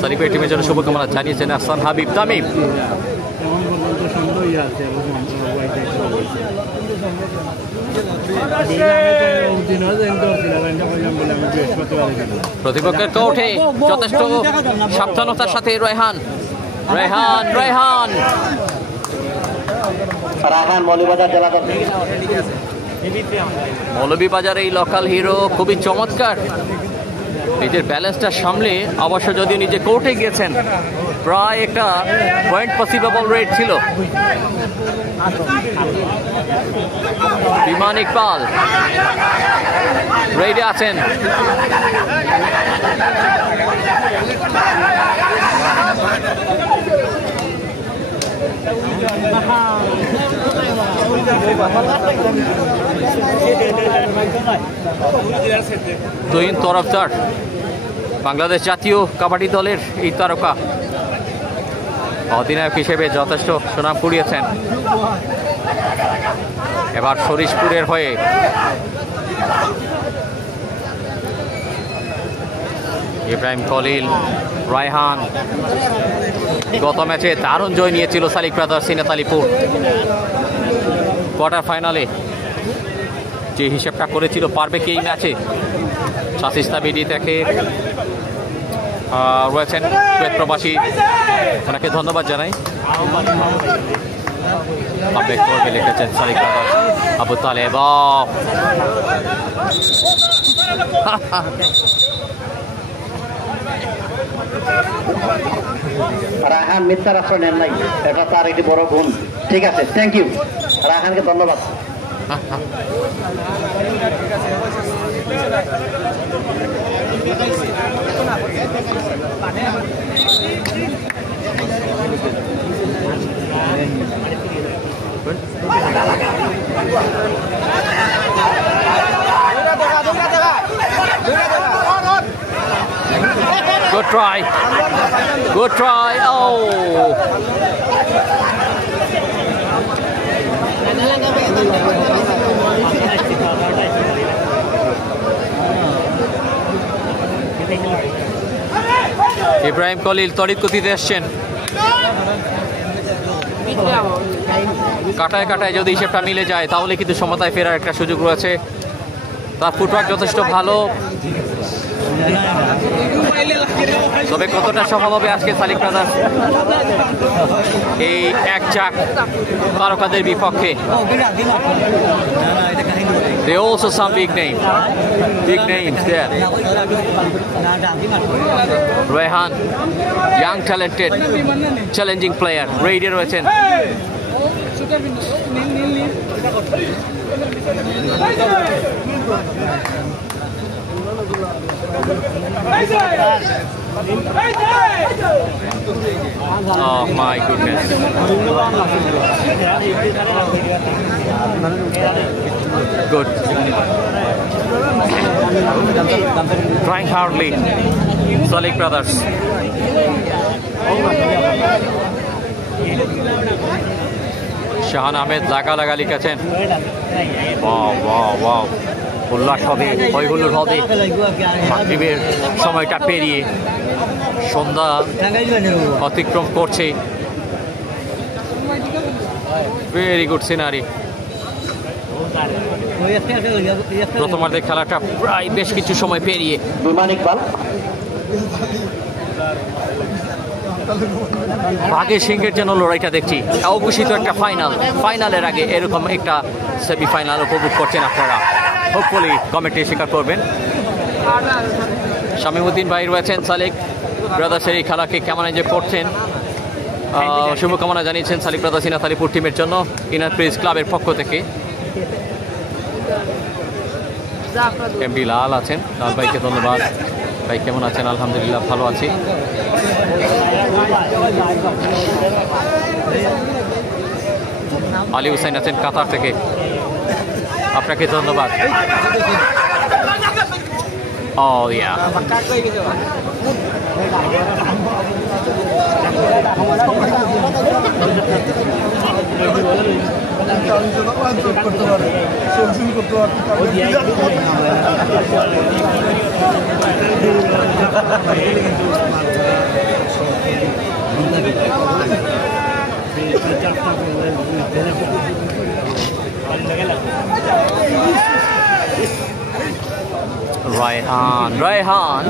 সালিক ভাই টিমের জন্য শুভকামনা জানিয়েছেন আহসান হাবিব তামিম। প্রতিপক্ষের কোর্টে যথেষ্ট সাবধানতার সাথে রায়হান রায়হান রায়হান রায়হান মৌলভীবাজার জেলা দল। মৌলভীবাজার এই লোকাল হিরো খুবই চমৎকার নিজের ব্যালেন্সটা সামলে অবশ্য যদি নিজে কোর্টে গিয়েছেন, প্রায় একটা পয়েন্ট পসিবল রেট ছিল। বিমান ইকবাল রেডে আছেন। তুহিন তরফদার বাংলাদেশ জাতীয় কাবাডি দলের এই তারকা, অধিনায়ক হিসেবে যথেষ্ট সুনাম কুড়িয়েছেন। এবার শরীশপুরের হয়ে ইব্রাহিম খলিল, রায়হান। গত ম্যাচে দারুণ জয় নিয়েছিল সালিক ব্রাদার্স সিনেত আলীপুর। কোয়ার্টার ফাইনালে যে হিসেবটা করেছিল পারবে কি এই ম্যাচে, শাসিস্তা বিডি থেকে রয়েছেন কুয়েত প্রবাসী, ওনাকে ধন্যবাদ জানাই। আবেগ করবে লিখেছেন সালিক ব্রাদার্স আবু তালেব। রায়হান মিথ্যার আশ্রয় নেন নাই, এটা তার একটি বড় গুণ। ঠিক আছে, থ্যাংক ইউ রায়হানকে, ধন্যবাদ। Good try. Good try. Oh. Ibrahim Khalil তড়িৎ গতিতে এসছেন। কাটায় কাটায় যদি হিসেবটা মিলে যায় তাহলে কিন্তু সমতায় ফেরার একটা সুযোগ রয়েছে। তার ফুটওয়ার্ক যথেষ্ট ভালো, তবে কতটা সফল হবে আজকে সালিক ব্রাদার্স এই এক চাক তারকাদের বিপক্ষে। They also some big names there. Rehan, young talented challenging player, ready রয়েছেন। Oh my goodness. Good. Trying hardly. Salik brothers. Shahan Ahmed লাগা লিখেছেন। ওয়াও, উল্লাস হবে, হইহুল্লোড় হবে মাগরিবের সময়টা পেরিয়ে, সন্ধ্যা অতিক্রম করছে। Very good scenery. প্রথমার্ধে খেলাটা প্রায় বেশ কিছু সময় পেরিয়ে বিমান ইকবাল, বাঘের সিংহের জন্য লড়াইটা দেখছি। অঘোষিত একটা ফাইনালের আগে এরকম একটা সেমিফাইনাল উপভোগ করছেন আপনারা। হোপফুলি কমেন্টে স্বীকার করবেন। শামীমউদ্দিন ভাই রয়েছেন সালিক ব্রাদার্সের এই খেলাকে কেমন এনজয় করছেন, শুভকামনা জানিয়েছেন সালিক ব্রাদার্স সিনেত আলীপুর টিমের জন্য ইনার প্রেস ক্লাবের পক্ষ থেকে। এমডি লাল আছেন, লাল ভাইকে ধন্যবাদ। ভাই কেমন আছেন? আলহামদুলিল্লাহ ভালো আছি। আলী হুসাইন আছেন কাতার থেকে, আপনাকে ধন্যবাদ। Oh yeah. Rayhan.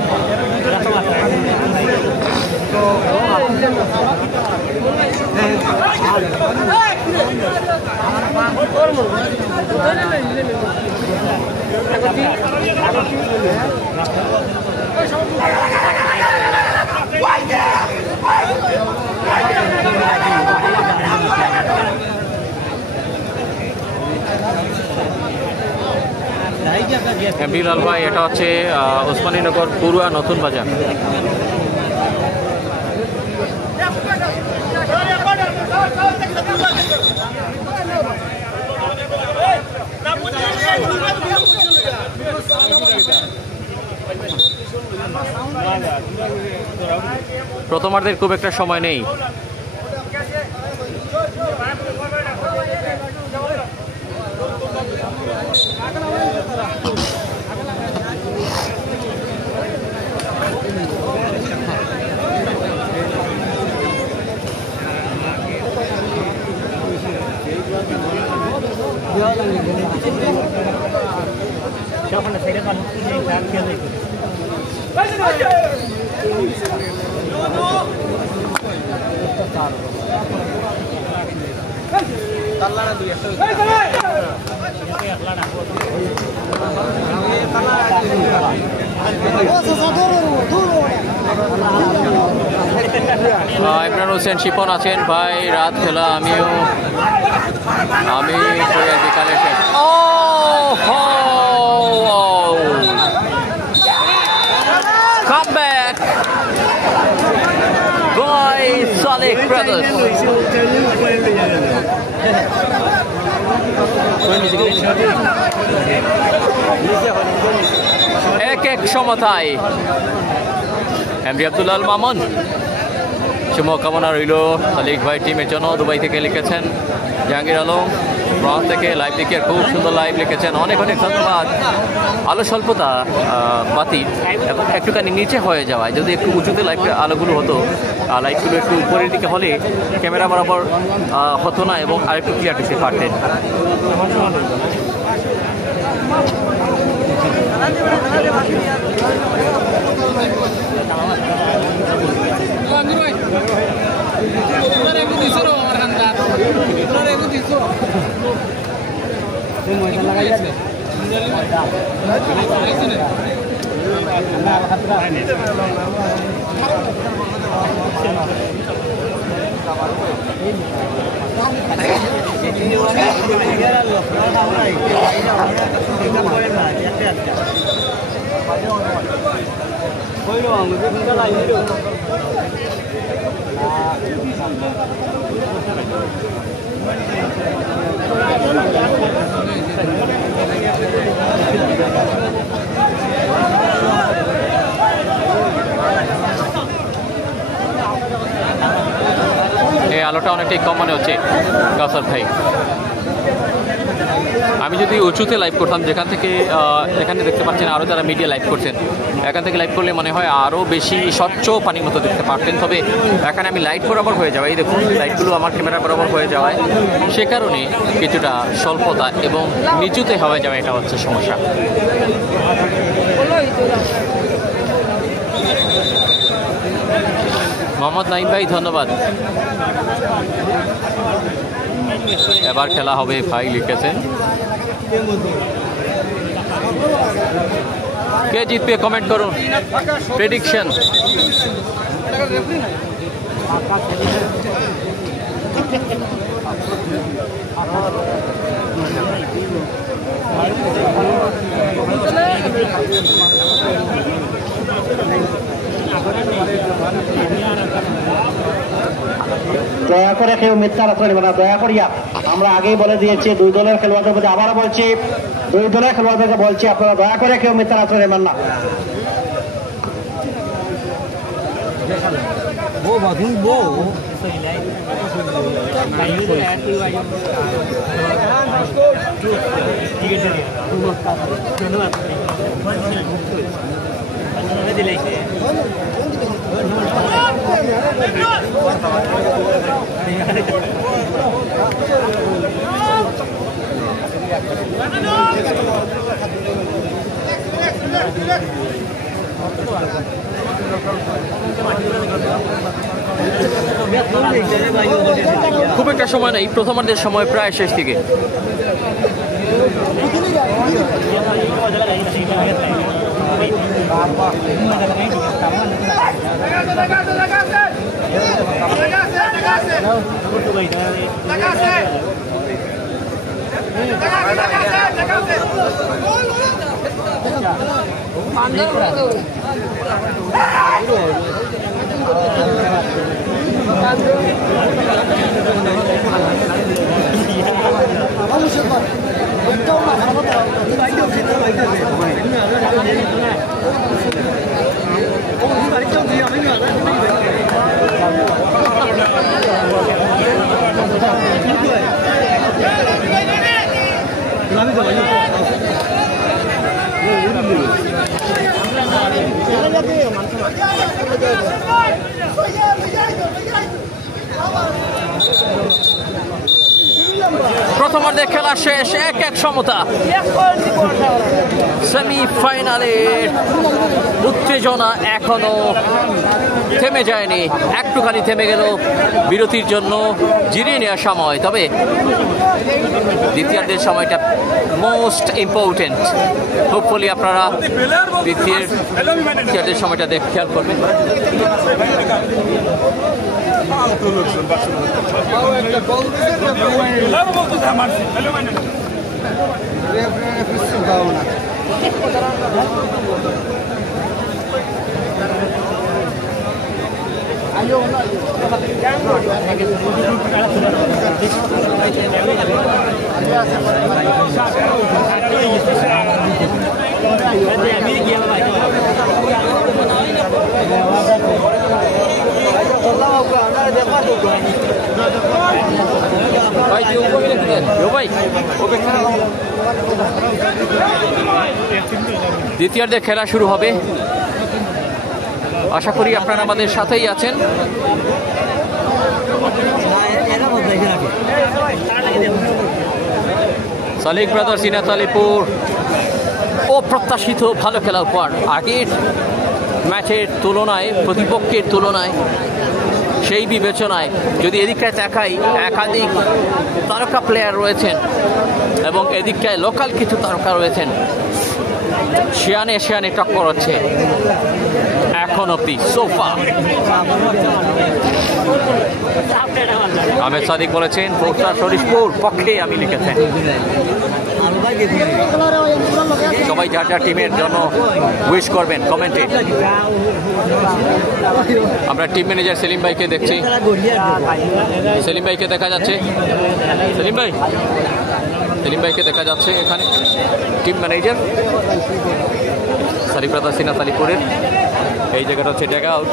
এমডি লাল ভাই, এটা হচ্ছে ওসমানীনগর পড়ুয়া নতুন বাজার। প্রথমার্ধের খুব একটা সময় নেই। ইমরান হোসেন শিপন আছেন ভাই, রাত খেলা আমি বিকালে come back by Salik Brothers. এক সমতায় এমডি আব্দুল মামুন, শুভকামনা রইল সালিক ভাই টিমের জন্য। দুবাই থেকে লিখেছেন জাহাঙ্গীর আলম, ফ্রান্স থেকে লাইভ লিখে খুব সুন্দর লাইভ লিখেছেন, অনেক অনেক ধন্যবাদ। আলো স্বল্পতা বাতি এবং একটুখানি নিচে হয়ে যাওয়ায়, যদি একটু উঁচুতে লাইভ আলোগুলো হতো, লাইটগুলো একটু উপরের দিকে হলে ক্যামেরা বরাবর হতো না এবং আরেকটু ক্লিয়ার দিতে পারতেন। এই আলোটা অনেকটাই কম মনে হচ্ছে কাউসার ভাই। আমি যদি উঁচুতে লাইভ করতাম, যেখান থেকে এখানে দেখতে পাচ্ছেন আরও যারা মিডিয়া লাইভ করছেন, এখান থেকে লাইভ করলে মনে হয় আরও বেশি স্বচ্ছ পানির মতো দেখতে পারতেন। তবে এখানে আমি লাইট বরাবর হয়ে যাওয়াই, দেখুন লাইটগুলো আমার ক্যামেরা বরাবর হয়ে যাওয়ায় সে কারণে কিছুটা স্বল্পতা এবং নিচুতে হয়ে যাওয়া, এটা হচ্ছে সমস্যা। মোহাম্মদ নাইম ভাই ধন্যবাদ। এবার খেলা হবে ভাই লিখেছেন। কে জিতবে কমেন্ট করুন, প্রেডিকশন। দয়া করে কেউ মিথ্যার আশ্রয় নেবে না, দয়া করিয়া। আমরা আগেই বলে দিয়েছি, দুই দলের খেলোয়াড়দের প্রতি আবারও বলছি, দুই দলের খেলোয়াড়দেরকে বলছি, আপনারা দয়া করে কেউ মিথ্যার আশ্রয় নেবেন না। খুব একটা সময় নেই, প্রথমার্ধের সময় প্রায় শেষ দিকে। প্রথমার্ধে খেলা শেষ, 1-1 সমতা। সেমিফাইনালের উত্তেজনা এখনো থেমে যায়নি, একটুখানি থেমে গেল বিরতির জন্য জিরিয়ে নেওয়ার সময়। তবে দ্বিতীয়ার্ধের সময়টা মোস্ট ইম্পর্টেন্ট। হোপফুলি আপনারা দ্বিতীয়ার্ধের সময়টা দেখে খেয়াল করবেন। দ্বিতীয়ার্ধে খেলা শুরু হবে, আশা করি আপনারা আমাদের সাথেই আছেন। সালিক ব্রাদার্স ইনাত আলীপুর অপ্রত্যাশিত ভালো খেলার পর আগের ম্যাচের তুলনায়, প্রতিপক্ষের তুলনায়, সেই বিবেচনায় যদি এদিকটায় তাকাই, একাধিক তারকা প্লেয়ার রয়েছেন এবং এদিকটায় লোকাল কিছু তারকা রয়েছেন। শিয়ানে টক্কর হচ্ছে এখন অব্দি সোফা। আহমেদ সাদিক বলেছেন ফোর্সার শরীফপুর পক্ষে আমি লিখেছেন। সবাই যার যার টিমের জন্য উইশ করবেন কমেন্টে। আমরা টিম ম্যানেজার সেলিম ভাইকে দেখছি, সেলিম ভাইকে দেখা যাচ্ছে, সেলিম ভাইকে দেখা যাচ্ছে এখানে। টিম ম্যানেজার সালিক ব্রাদার্স ইনাত আলীপুরের এই জায়গাটা হচ্ছে ড্যাগ আউট।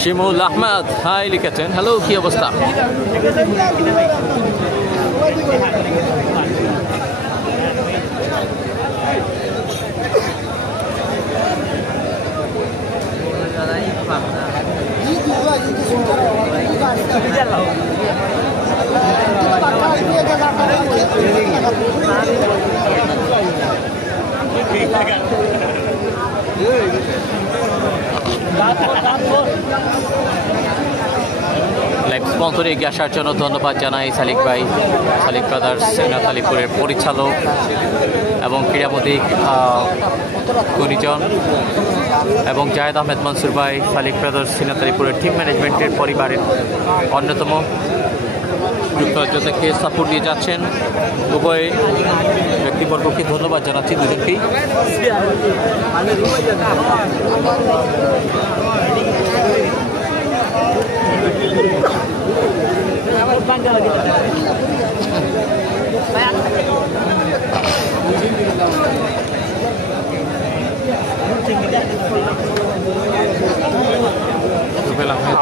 শিমুল আহমেদ হাই লিখেছেন, হ্যালো কি অবস্থা? লাইভ স্পন্সরে এগিয়ে আসার জন্য ধন্যবাদ জানাই সালিক ভাই, সালিক ব্রাদার্স ইনাত আলীপুরের পরিচালক এবং ক্রীড়ামোদী গুণীজন এবং জায়েদ আহমেদ মনসুর ভাই, সালিক ব্রাদার্স ইনাত আলীপুরের টিম ম্যানেজমেন্টের পরিবারের অন্যতম যুক্তরাজ্য থেকে সাপোর্ট দিয়ে যাচ্ছেন। উভয় ব্যক্তিবর্গকে ধন্যবাদ জানাচ্ছি দুজনকেই।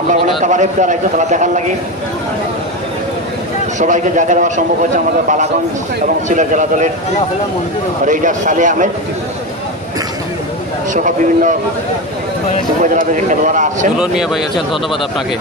আমরা অনেক খাবারের খেলা দেখার লাগে সবাইকে জায়গা দেওয়া সম্ভব হচ্ছে আমাদের বালাগঞ্জ এবং সিলেট জেলা দলের রেইডার সালে আহমেদ সহ বিভিন্ন উপজেলা থেকে খেলোয়াড়রা আসছেন। মিয়া ভাই আছেন, ধন্যবাদ আপনাকে।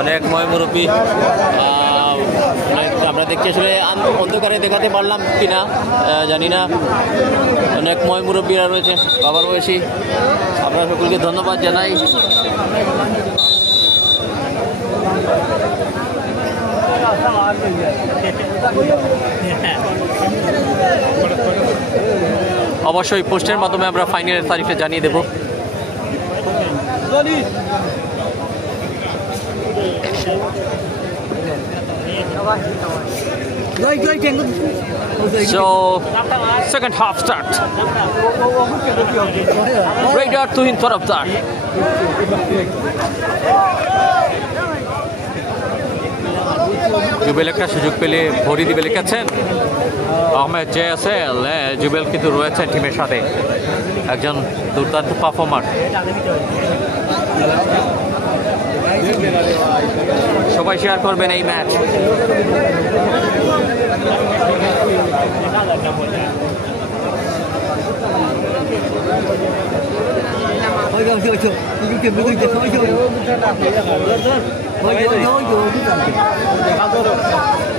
অনেক ময় মুরব্বী আমরা দেখছি আসলে অন্ধকারে দেখাতে পারলাম কিনা জানি না। অনেক ময় মুরব্বীরা রয়েছে বাবার বয়সী, আপনারা সকলকে ধন্যবাদ জানাই। অবশ্যই পোস্টের মাধ্যমে আমরা ফাইনালের তারিখটা জানিয়ে দেব। So, second half start. Raider Tuhin taraftar. Jubel একটা সুযোগ পেলে ভরি দিবে লিখেছেন আহমেদ জেএসএল। জুবেল কিন্তু রয়েছেন টিমের সাথে, একজন দুর্দান্ত পারফর্মার। সবাই শেয়ার করবেন এই ম্যাচ।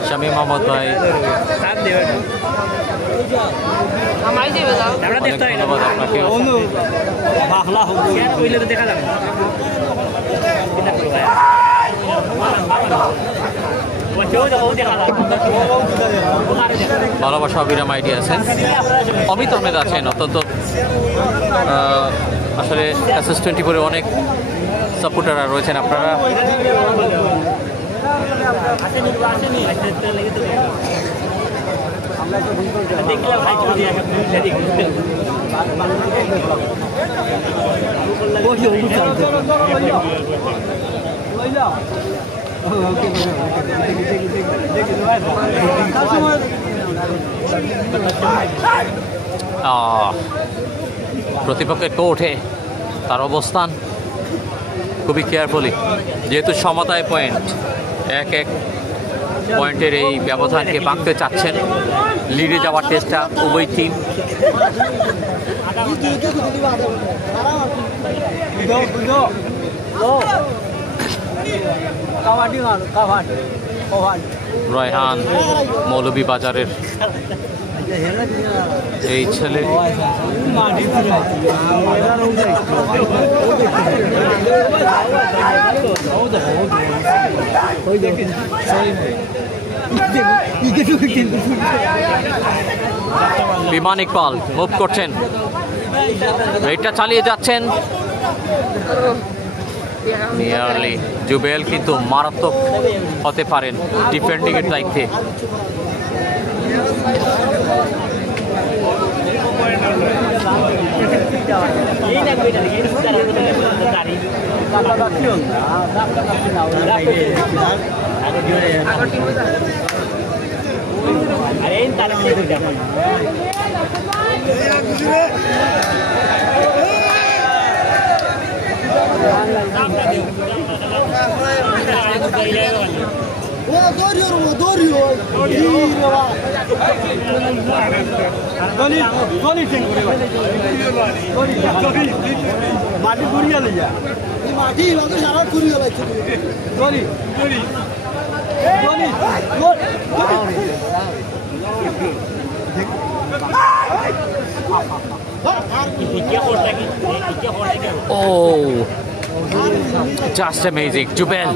শামীম মোহাম্মদ ভাই অনেক ধন্যবাদ আপনাকে। ভালোবাসা অবিরাম আইডি আছেন, অমিত আহমেদ আছেন, অত্যন্ত আসলে SS24 অনেক সাপোর্টাররা রয়েছেন আপনারা। প্রতিপক্ষের কোর্টে তার অবস্থান খুবই কেয়ারফুলি, যেহেতু সমতায় পয়েন্ট, এক এক পয়েন্টের এই ব্যবধানকে ভাঙতে চাচ্ছেন। লিডে যাওয়ার চেষ্টা উভয় টিম। রয়হান মৌলভীবাজারের এই ছেলে বিমান ইকবাল মুভ করছেন, রেডটা চালিয়ে যাচ্ছেন নিয়ারলি। জুবেল কিন্তু মারাত্মক হতে পারেন ডিফেন্ডিং এর দায়িত্বে। Oh, just amazing. Jubel.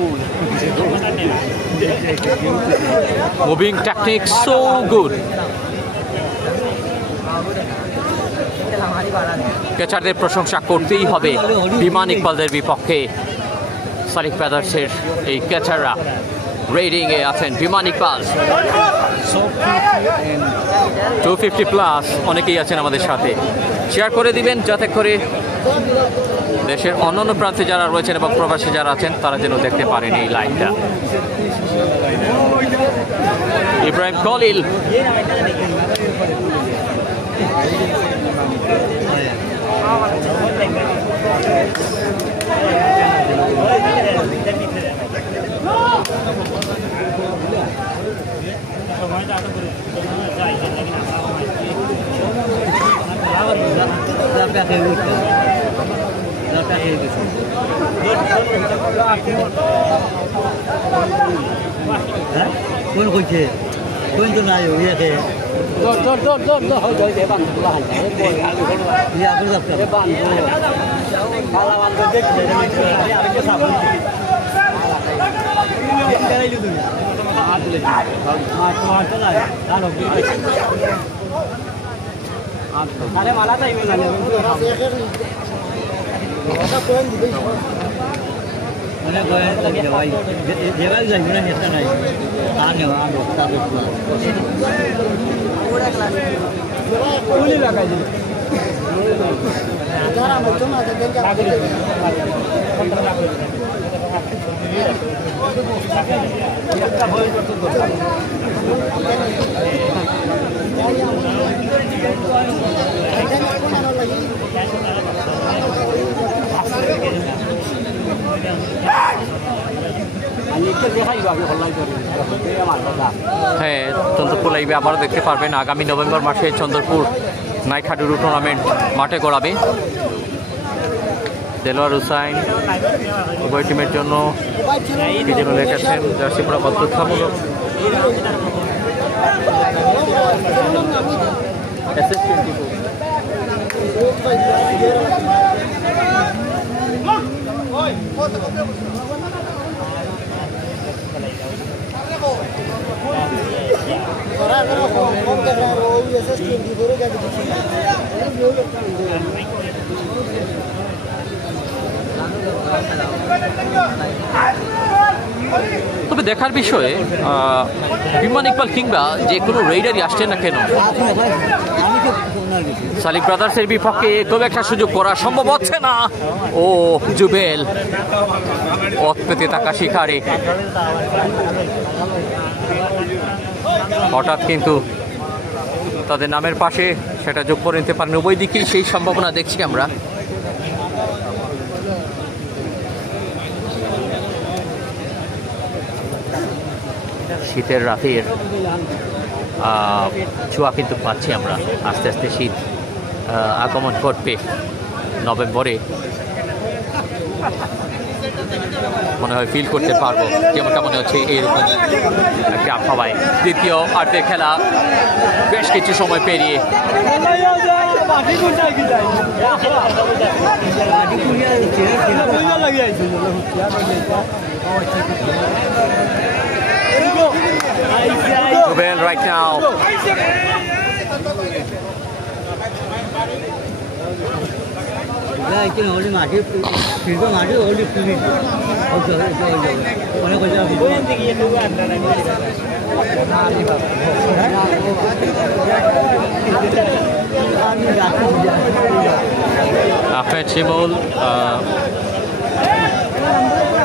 Moving tactics so good. ক্যাচারদের প্রশংসা করতেই হবে বিমান ইকবালদের বিপক্ষে। সালিক ব্রাদার্সের এই ক্যাচাররা রেডিং এ আছেন। বিমান ইকবাল 250+ অনেকেই আছেন আমাদের সাথে। শেয়ার করে দিবেন যাতে করে দেশের অন্যান্য প্রান্তে যারা রয়েছেন এবং প্রবাসী যারা আছেন তারা যেন দেখতে পারেন এই লাইনটা। ইব্রাহিম খলিল কোন কইছে কোন তো নাই ইয়াতে ইয়া করে যাচ্ছে কালা বান্ধ দেখতে আরেকটা সাবন দেখাইলো তুমি মাছ তো নাই জানো কি আরে মালা তাই বলে মানে কয় তাই ভাই জায়গায় যাই না নেতা নাই আনে আনো তাদের পুরো ক্লাস পুলি লাগাই দিল যারা মতো না দেন কাগজ একটা ভয় করতে হ্যাঁ, চন্দ্রপুর লাইভে আবারও দেখতে পারবেন আগামী নভেম্বর মাসে চন্দ্রপুর নাইট হাডুডু টুর্নামেন্ট মাঠে গড়াবে। দেলোয়ার হুসাইন উভয় টিমের জন্য বিজেপি রেখেছেন জার্সি পরা বাধ্যতামূলক। তবে দেখার বিষয়ে বিমান ইকবাল কিংবা যে কোনো রেইডারই আসছে না কেন, সালিক ব্রাদার্সের বিপক্ষে খুব একটা সুযোগ করা সম্ভব হচ্ছে না। ও জুবেল পথ পেতে থাকা শিকারে হঠাৎ কিন্তু তাদের নামের পাশে সেটা যোগ করে নিতে পারেন। উভয় দিকেই সেই সম্ভাবনা দেখছি আমরা। শীতের রাতের ছোঁয়া কিন্তু পাচ্ছি আমরা। আস্তে আস্তে শীত আগমন করবে নভেম্বরে, মনে হয় ফিল করতে পারবো, যেমনটা মনে হচ্ছে এইরকম একটা আবহাওয়ায়। দ্বিতীয় আর্ধে খেলা বেশ কিছু সময় পেরিয়ে Ruben right now. Ahmed Shimol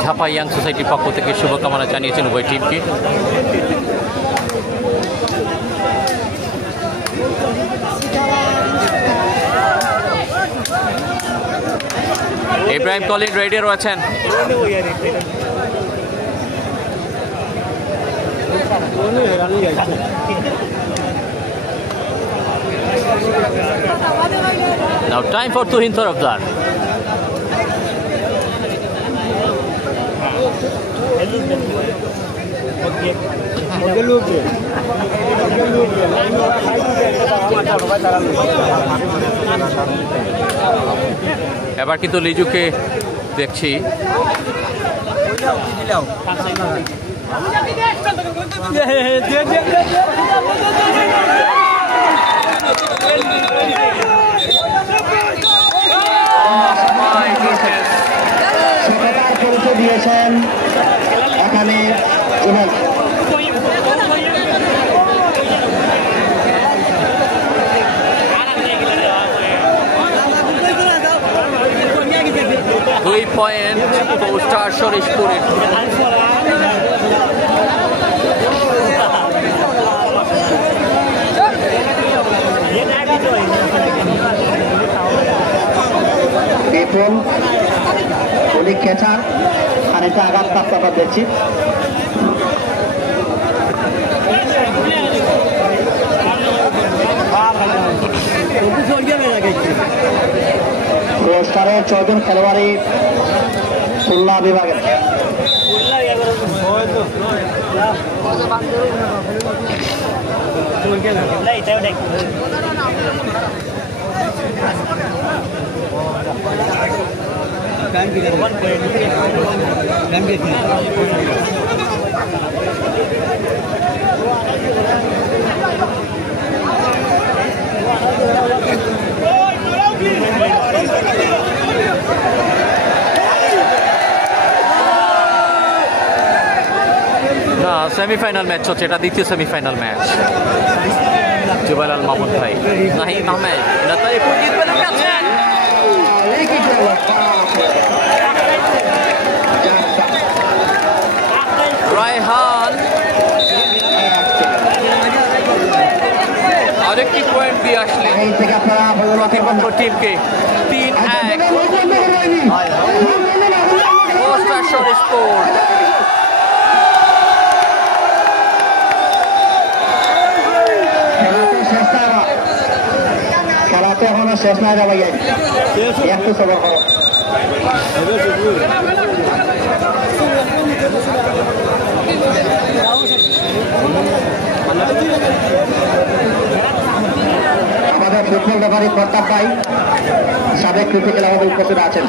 Dhaka young সোসাইটির পক্ষ থেকে শুভকামনা জানিয়েছেন উভয় টিমকে। ইব্রাহিম কলিন রেডি রয়েছেন। Now time for Tuhin Tarafdar. এবার কিন্তু লিজুকে দেখছি। দিয়েছেন এখানে দুই পয়েন্ট পোস্টার শরীশপুরের। বিপুল গুলি খেচার খানিকটা আঘাতপ্রাপ্ত আমরা দেখছি। পুরস্কারের 6 জন খেলোয়াড়ই খুলনা বিভাগের। না, সেমিফাইনাল ম্যাচ হচ্ছে, এটা দ্বিতীয় সেমিফাইনাল ম্যাচ। জুবাইর আল মাহমুদ ভাই, নাহিম আহমেদ, লতাইফুল জিতবেন আছেন। রায়হান আরেকটি পয়েন্ট দিয়ে আসলেন প্রতিপক্ষ টিমকে 3-1। স্পোর্ট খেলাতে এখনো শেষ নাই রে ভাইয়া, একটু সবর করো। আমাদের ফুটবল রেফারি প্রতাপ ভাই সাবেক ক্রিকেট আমাদের উপস্থিত আছেন।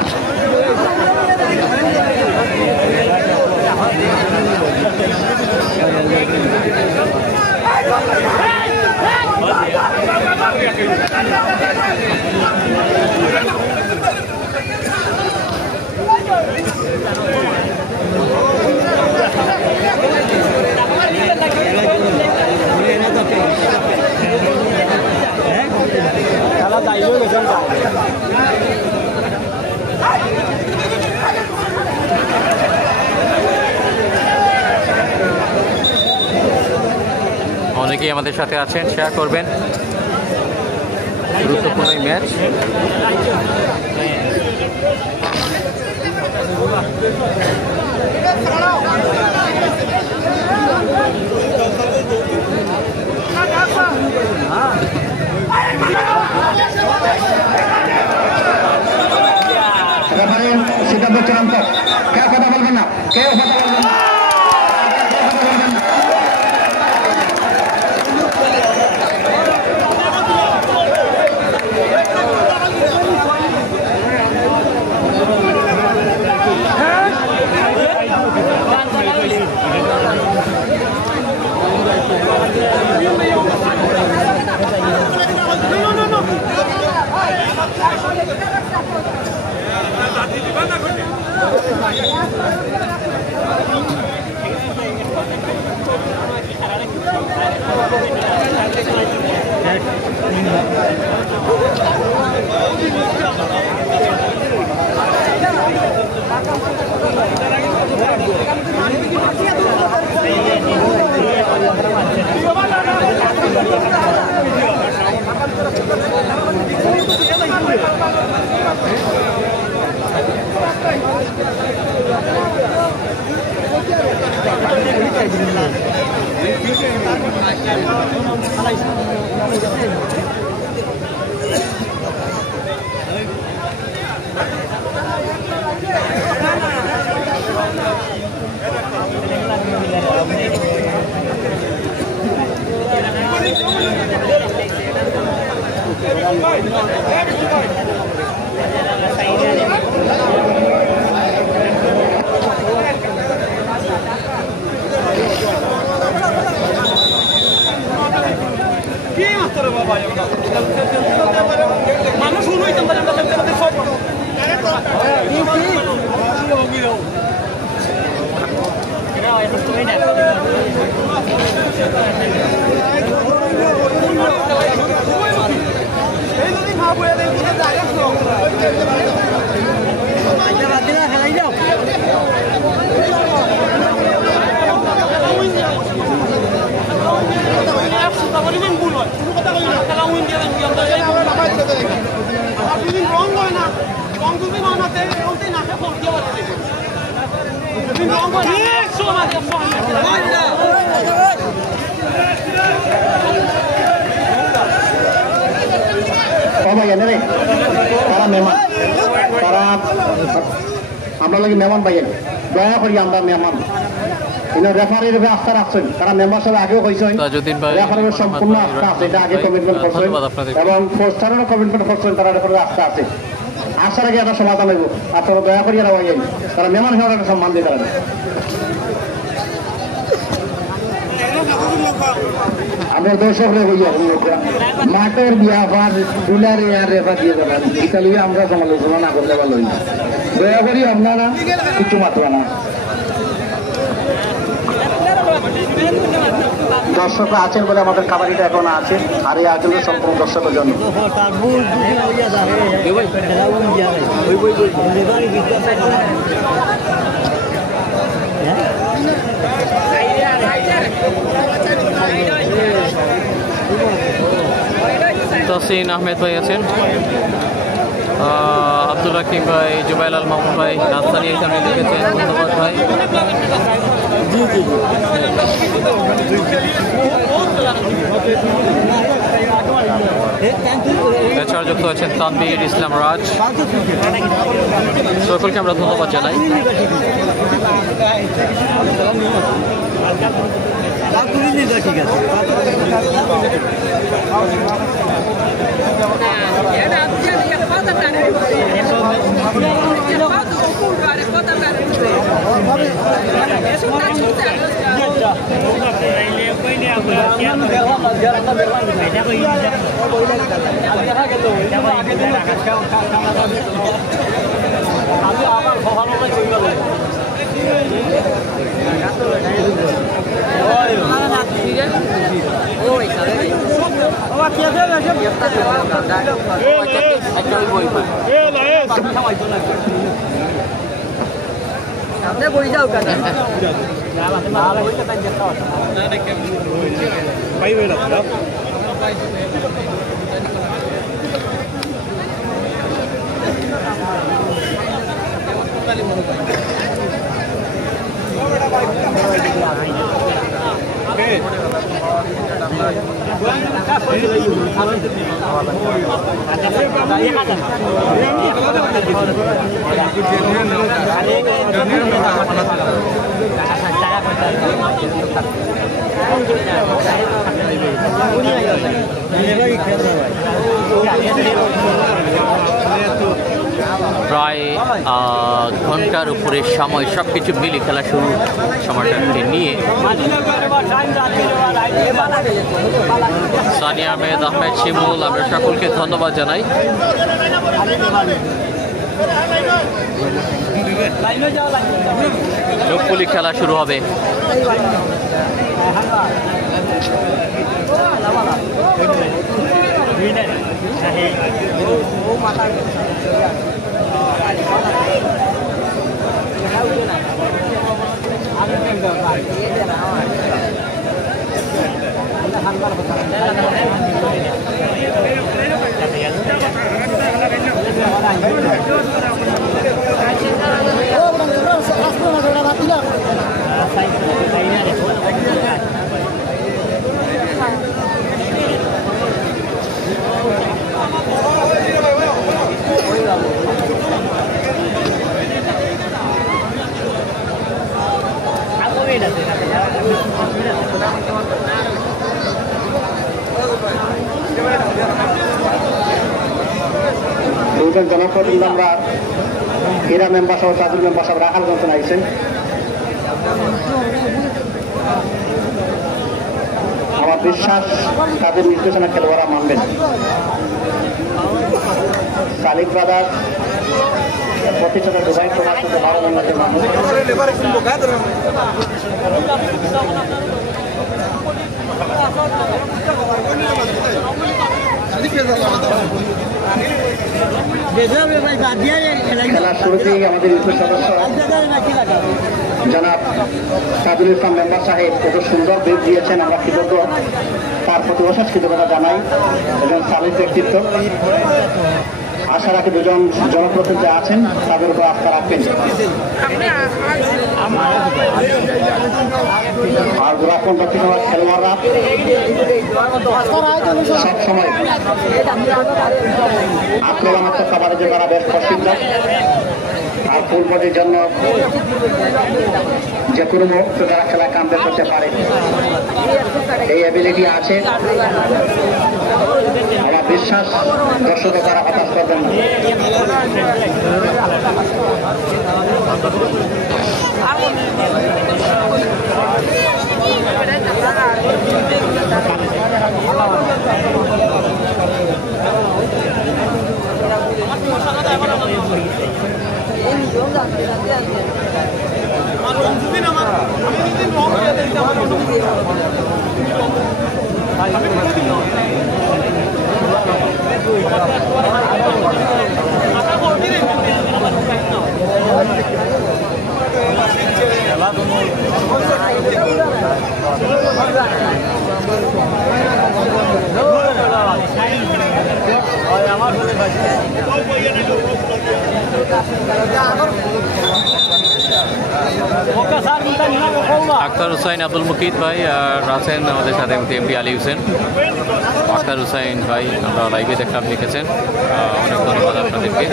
অনেকেই আমাদের সাথে আছেন, শেয়ার করবেন গুরুত্বপূর্ণ এই ম্যাচ। সিদ্ধান্ত চূড়ান্ত, কেউ কথা বলবেন না, কেউ কথা বলবেন না। Wrong সবাই এনে রে তারা মেহমান তারা আমরা লাগে মেহমান পাইয়েন দয়া করি আমরা মেহমান রেফারির আস্থা রাখছেন তারা মেম্বার সব আগেও কইছেন রেফারির সম্পূর্ণ আস্থা আছে এটা আগে কমিটমেন্ট করছেন এবং পোস্টারেরও কমিটমেন্ট করছেন তারা রেফারির আস্থা আছে আসার আগে একটা সমাধান হইব আপনারা দয়া করি এরা হইয়েন তারা মেহমান হিসাবে একটা সম্মান দিয়ে তারা আমরা দর্শক মাঠের বিয়া ভার ফুলারে আর রেফা দিয়ে দেবেন ইতালি আমরা সমালোচনা না করলে ভালো হইব দয়া করি আপনারা কিছু মাত্রা না দর্শকরা আছেন বলে আমাদের কাবাডিটা এখন আছে আর এই আয়োজনের সম্পূর্ণ দর্শকের জন্য তসিন আহমেদ ভাই আছেন, আব্দুল রাকিব ভাই, জুবাইল আল মামুন ভাই, রাজধানী এখানে লিখেছেন, ধন্যবাদ ভাই। এছাড়া যুক্ত আছেন তানভীর ইসলাম রাজ, সকলকে আমরা ধন্যবাদ জানাই। ঠিক আছে প্রায় ঘন্টার উপরে সময় সবকিছু মিলে খেলা শুরু সময়টাকে নিয়ে সানিয়া আহমেদ, আহমেদ শিমুল, আমরা সকলকে ধন্যবাদ জানাই। লোকপুলি খেলা শুরু হবে। দুজন জনপ্রতিনিধি আমরা এরা মেম্বার সহ তাজুল মেম্বার সব রাখার মতন আইছেন। আমার বিশ্বাস তাদের নির্দেশনা খেলোয়াড়রা মানবেন। সালিক ব্রাদার প্রতিষ্ঠাতা দুবাই প্রকাশ করতে 12 মেম্বারের মানুষ খেলার শুরুতেই আমাদের ইউপি সদস্য জনাব তাজুল ইসলাম মেম্বার সাহেব কত সুন্দর বেদ দিয়েছেন, আমরা কৃতজ্ঞ, তার প্রতি অশেষ কৃতজ্ঞতা জানাই। একজন সালিক ব্যক্তিত্ব। আশা রাখি দুজন জনপ্রতিনিধি আছেন, তাদের উপর আস্থা রাখবেন। আর গোলাপন দক্ষিণ খেলোয়াড়রা সবসময় আক্রমণাত্মক খাবারের জন্য তারা বেশ প্রসিদ্ধ। আর ফুটবলের জন্য যে কোনো মুহূর্তে তারা খেলায় কাম করতে পারে, এই অ্যাবিলিটি আছে। আমার বিশ্বাস দর্শক তারা হতাশ করবেন না। আখতার হুসাইন, আব্দুল মুকিত ভাই আর আছেন আমাদের সাথে এমপি আলী হোসেন। আখতার হুসাইন ভাই আমরা লাইভে দেখলাম, লিখেছেন, অনেক ধন্যবাদ আপনাদেরকে।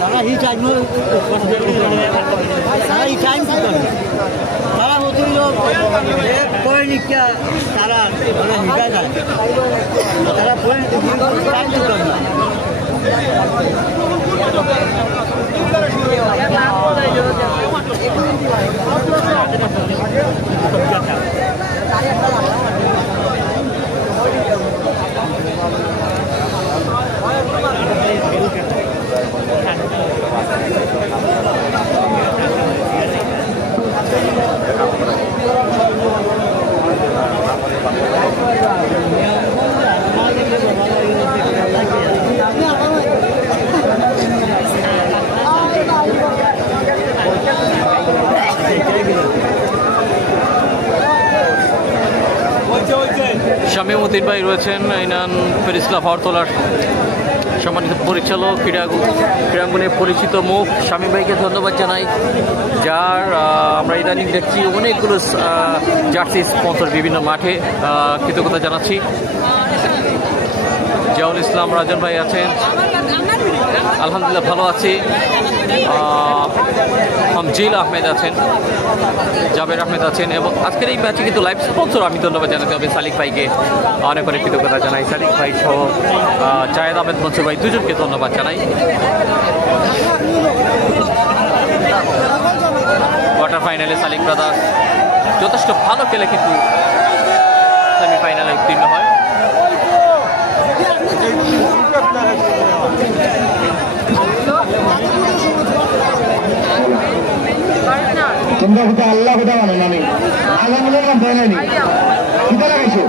তারা হি টাইম তারা হচ্ছিল পরে নিকা তারা হিটা যায়, তারা পরে টাইম দিত না। শামীম উদ্দিন ভাই রয়েছেন, ইনান প্রেস ক্লাব হরতলার সম্মানিত পরিচালক, ক্রীড়াঙ্গনে পরিচিত মুখ। শামীম ভাইকে ধন্যবাদ জানাই, যার আমরা ইদানিং দেখছি অনেকগুলো জার্সি স্পন্সর বিভিন্ন মাঠে, কৃতজ্ঞতা জানাচ্ছি। জাউল ইসলাম রাজন ভাই আছেন, আলহামদুলিল্লাহ ভালো আছি। হামজিল আহমেদ আছেন, জাবের আহমেদ আছেন, এবং আজকের এই ম্যাচে কিন্তু লাইভ স্পন্সর আমি ধন্যবাদ জানাতে হবে সালিক ভাইকে, অনেক অনেক কৃতজ্ঞতা জানাই। সালিক ভাই সহ জায়েদ আহমেদ মনসুর ভাই দুজনকে ধন্যবাদ জানাই। কোয়ার্টার ফাইনালে সালিক ব্রাদার্স যথেষ্ট ভালো খেলে কিন্তু সেমিফাইনালে উত্তীর্ণ হয়। তোমরা কোথাও আল্লাহ কোথাও মানো না, আমি আলহামদুলিল্লাহ বলেনি কোথা লাগাইছো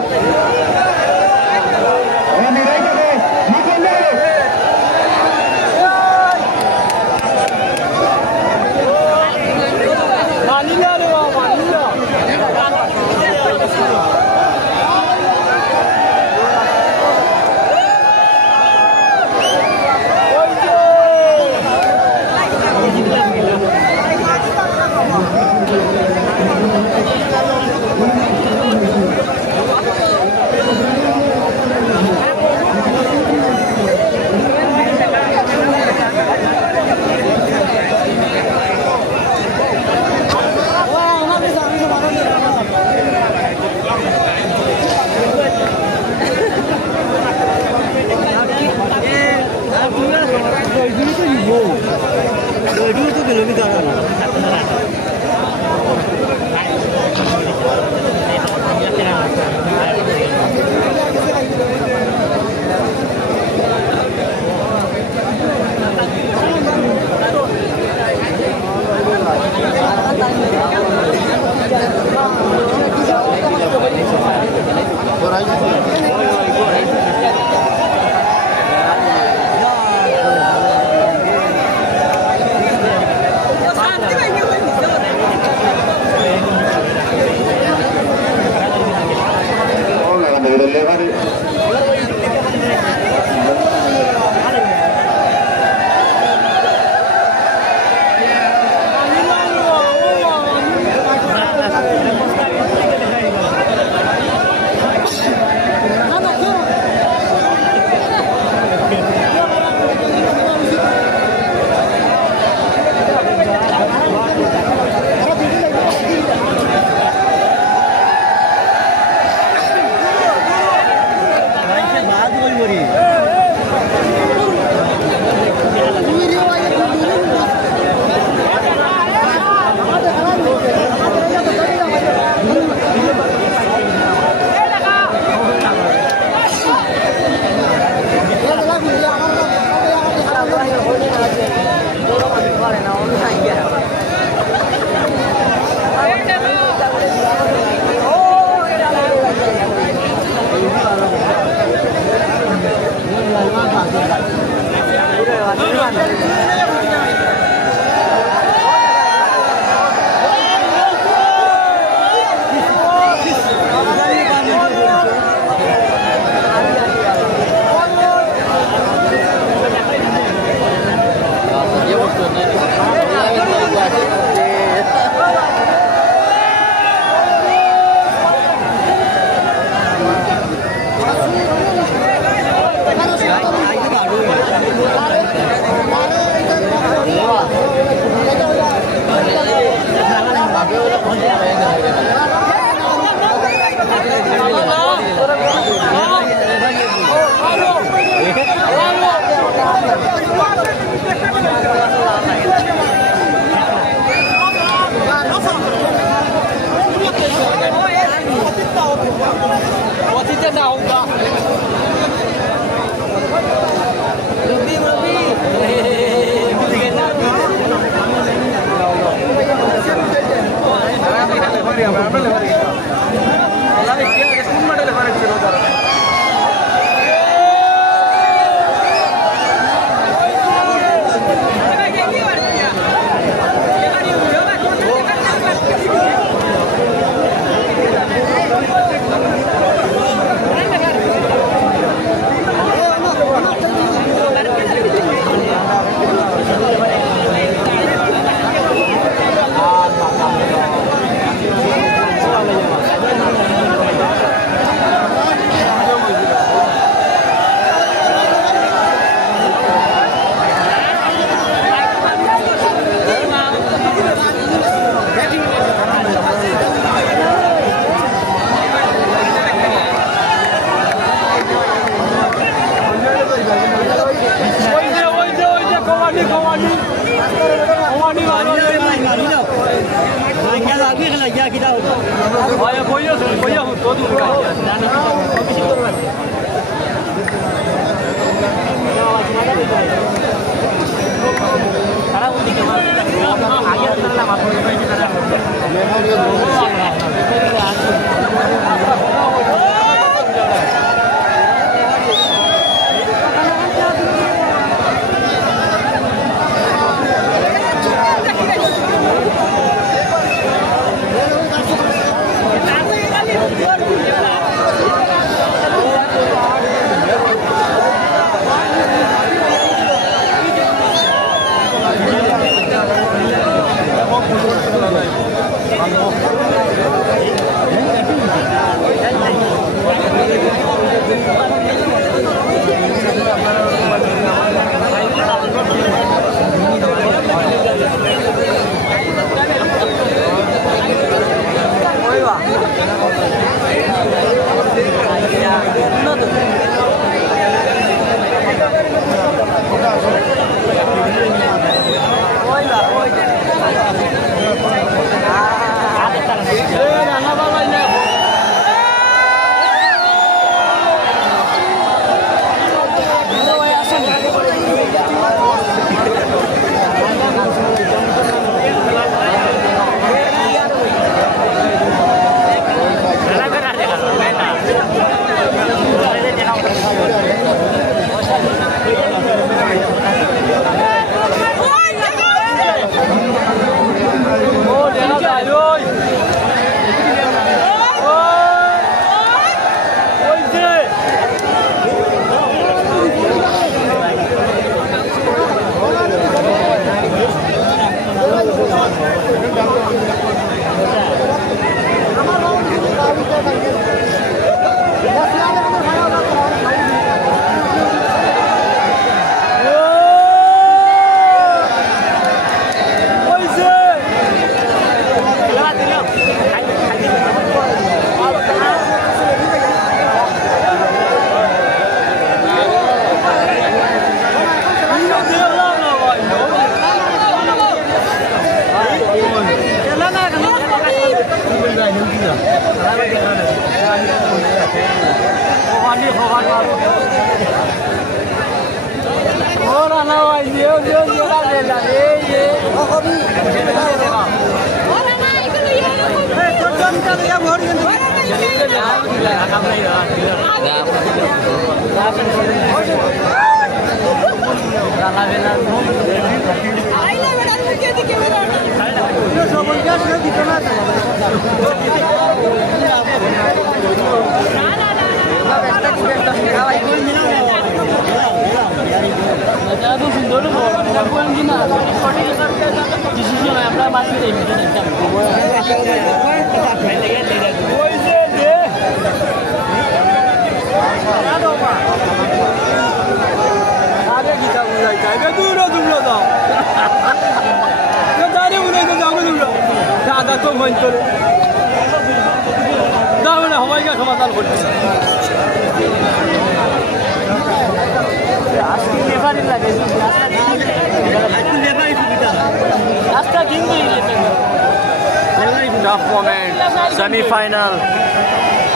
টাফ মোমেন্ট সেমিফাইনাল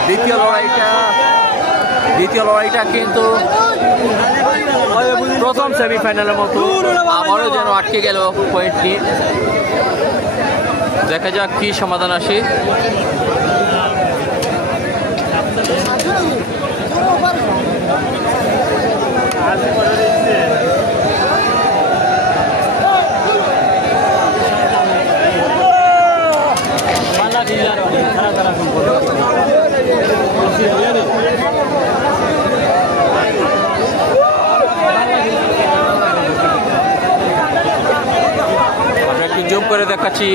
দ্বিতীয় লড়াইটা কিন্তু প্রথম সেমিফাইনালের মতো আবারও যেন আটকে গেল পয়েন্ট নিয়ে। দেখা যাক কি সমাধান আসে। আমরা একটু জুম করে দেখাচ্ছি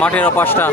মাঠের অপাশটা।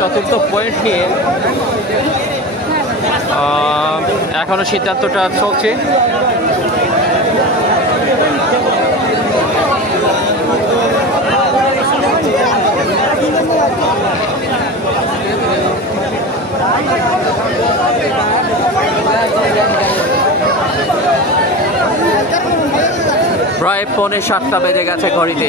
চতুর্থ পয়েন্ট নিয়ে এখনো সিদ্ধান্তটা চলছে। প্রায় 6:45 বেজে গেছে ঘড়িতে।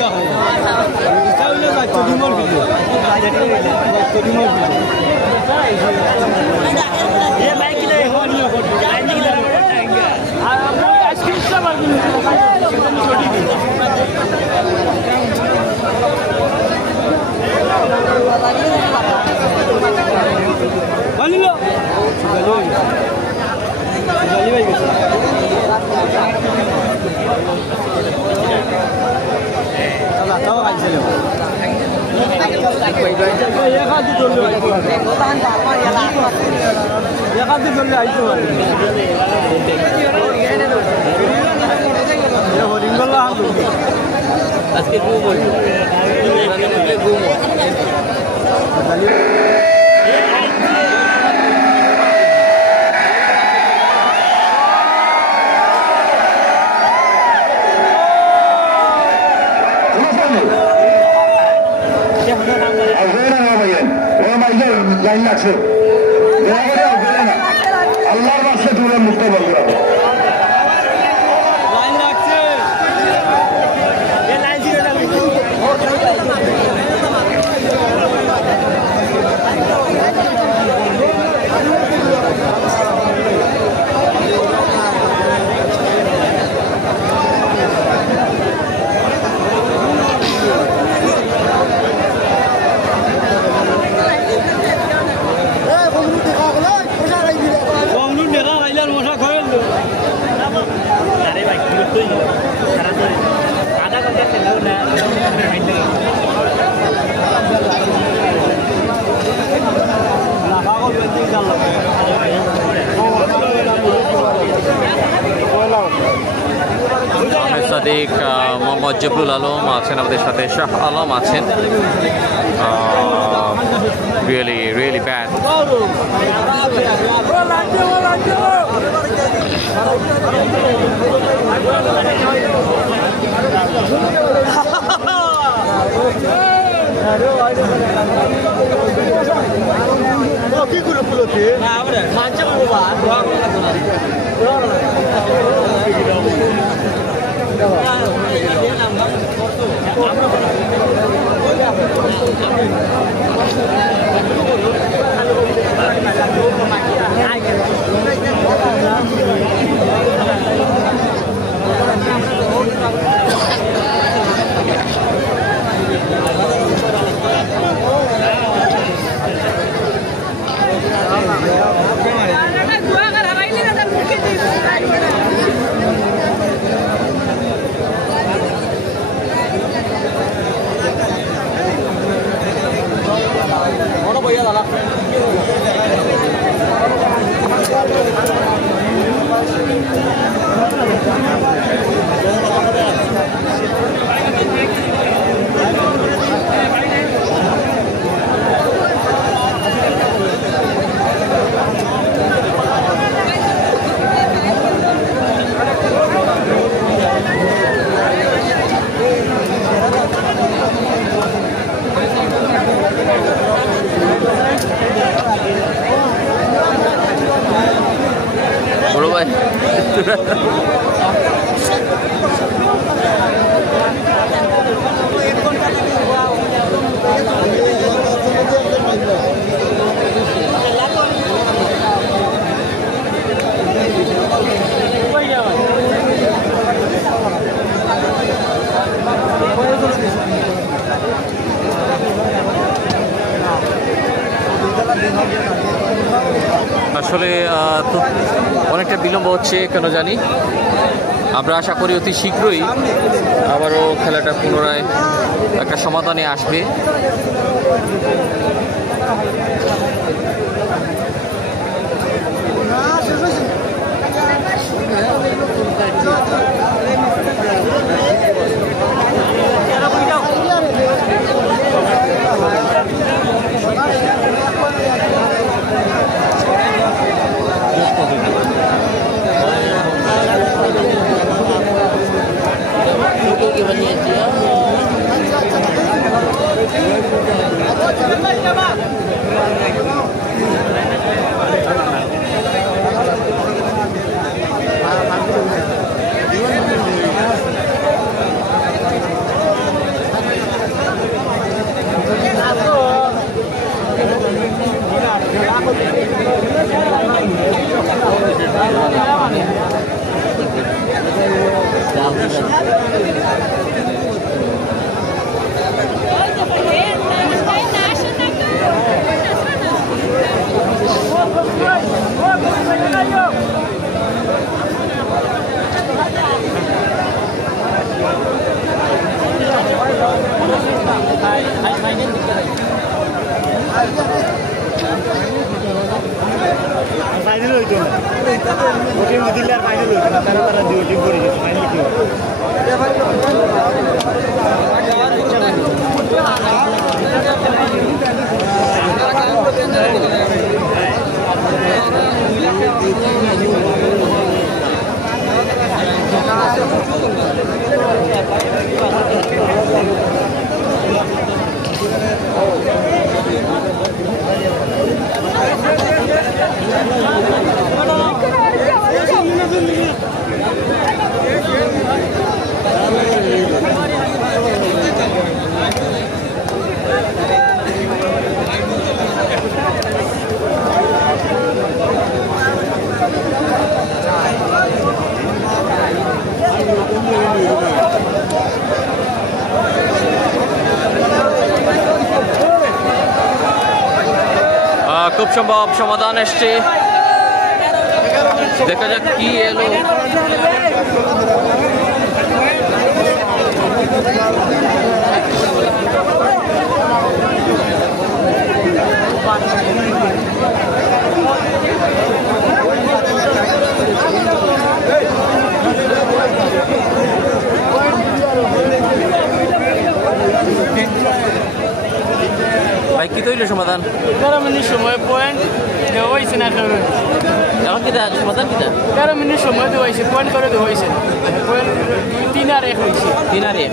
আজকে লাইন লাগছে আল্লাহর বাসে দূরে মুক্ত বন্ধুরা সাদিক, মোহাম্মদ জবরুল আলম আছেন আমাদের সাথে, শাহ আলম আছেন। Really bad. কি করে ফুলতে আসলে অনেকটা বিলম্ব হচ্ছে কেন জানি। আমরা আশা করি অতি শীঘ্রই আবারও খেলাটা পুনরায় একটা সমাধানে আসবে। ফাইনাল হইতো না ওটির মধ্যে আর ফাইনাল হইতো না তারা তারা দুই টিম পড়ে গেছে ফাইনাল কি হবে খুব সম্ভব সমাধান এসছে, দেখা যাক কি এলো। ভাই কি তৈরি সমাধান? 11 মিনিট সময় পয়েন্ট দেওয়া হয়েছে না এখন কি সমাধান কিনা 11 মিনিট সময় দেওয়া হয়েছে পয়েন্ট করে দেওয়া হয়েছে পয়েন্ট 3 আর 1 হয়েছে 3 আর 1।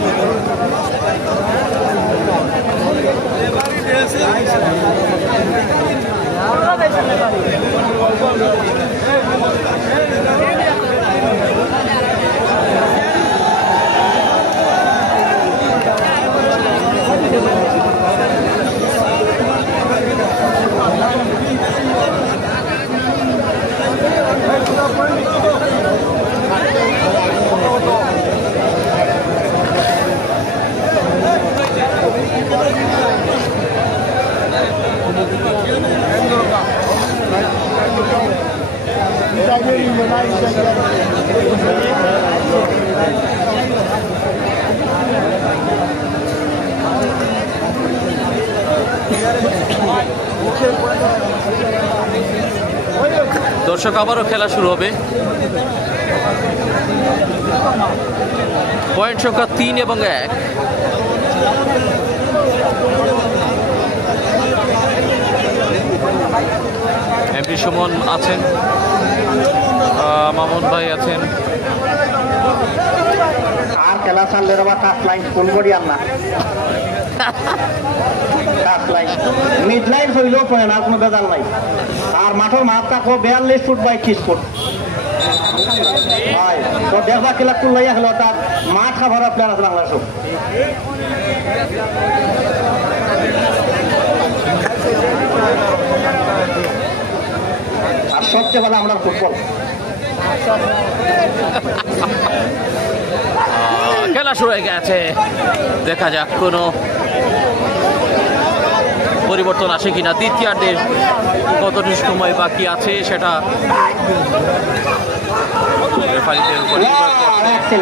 দর্শক আবারও খেলা শুরু হবে। পয়েন্ট সংখ্যা 3 এবং 1। এমপি সুমন আছেন, মামুন ভাই আছেন। আর খেলা চাললে আবার টাচ লাইন ফুল করি আর না টাচ লাইন মিড লাইন হইলেও পড়ে না, কোনো বেজাল নাই। আর মাঠের মাঠ থাকো 42 ফুট বাই 30 ফুট। হয় তো দেখবা খেলা কুল্লাইয়া খেলো তার মাঠ খাবার প্লেয়ার আছে বাংলাদেশ। আর সবচেয়ে ভালো আমরা ফুটবল। খেলা শুরু হয়ে গেছে, দেখা যাক কোনো পরিবর্তন আসে কিনা। দ্বিতীয়ার্ধের কতটি সময় বাকি আছে সেটা রেফারিদের উপর নির্ভর করছে।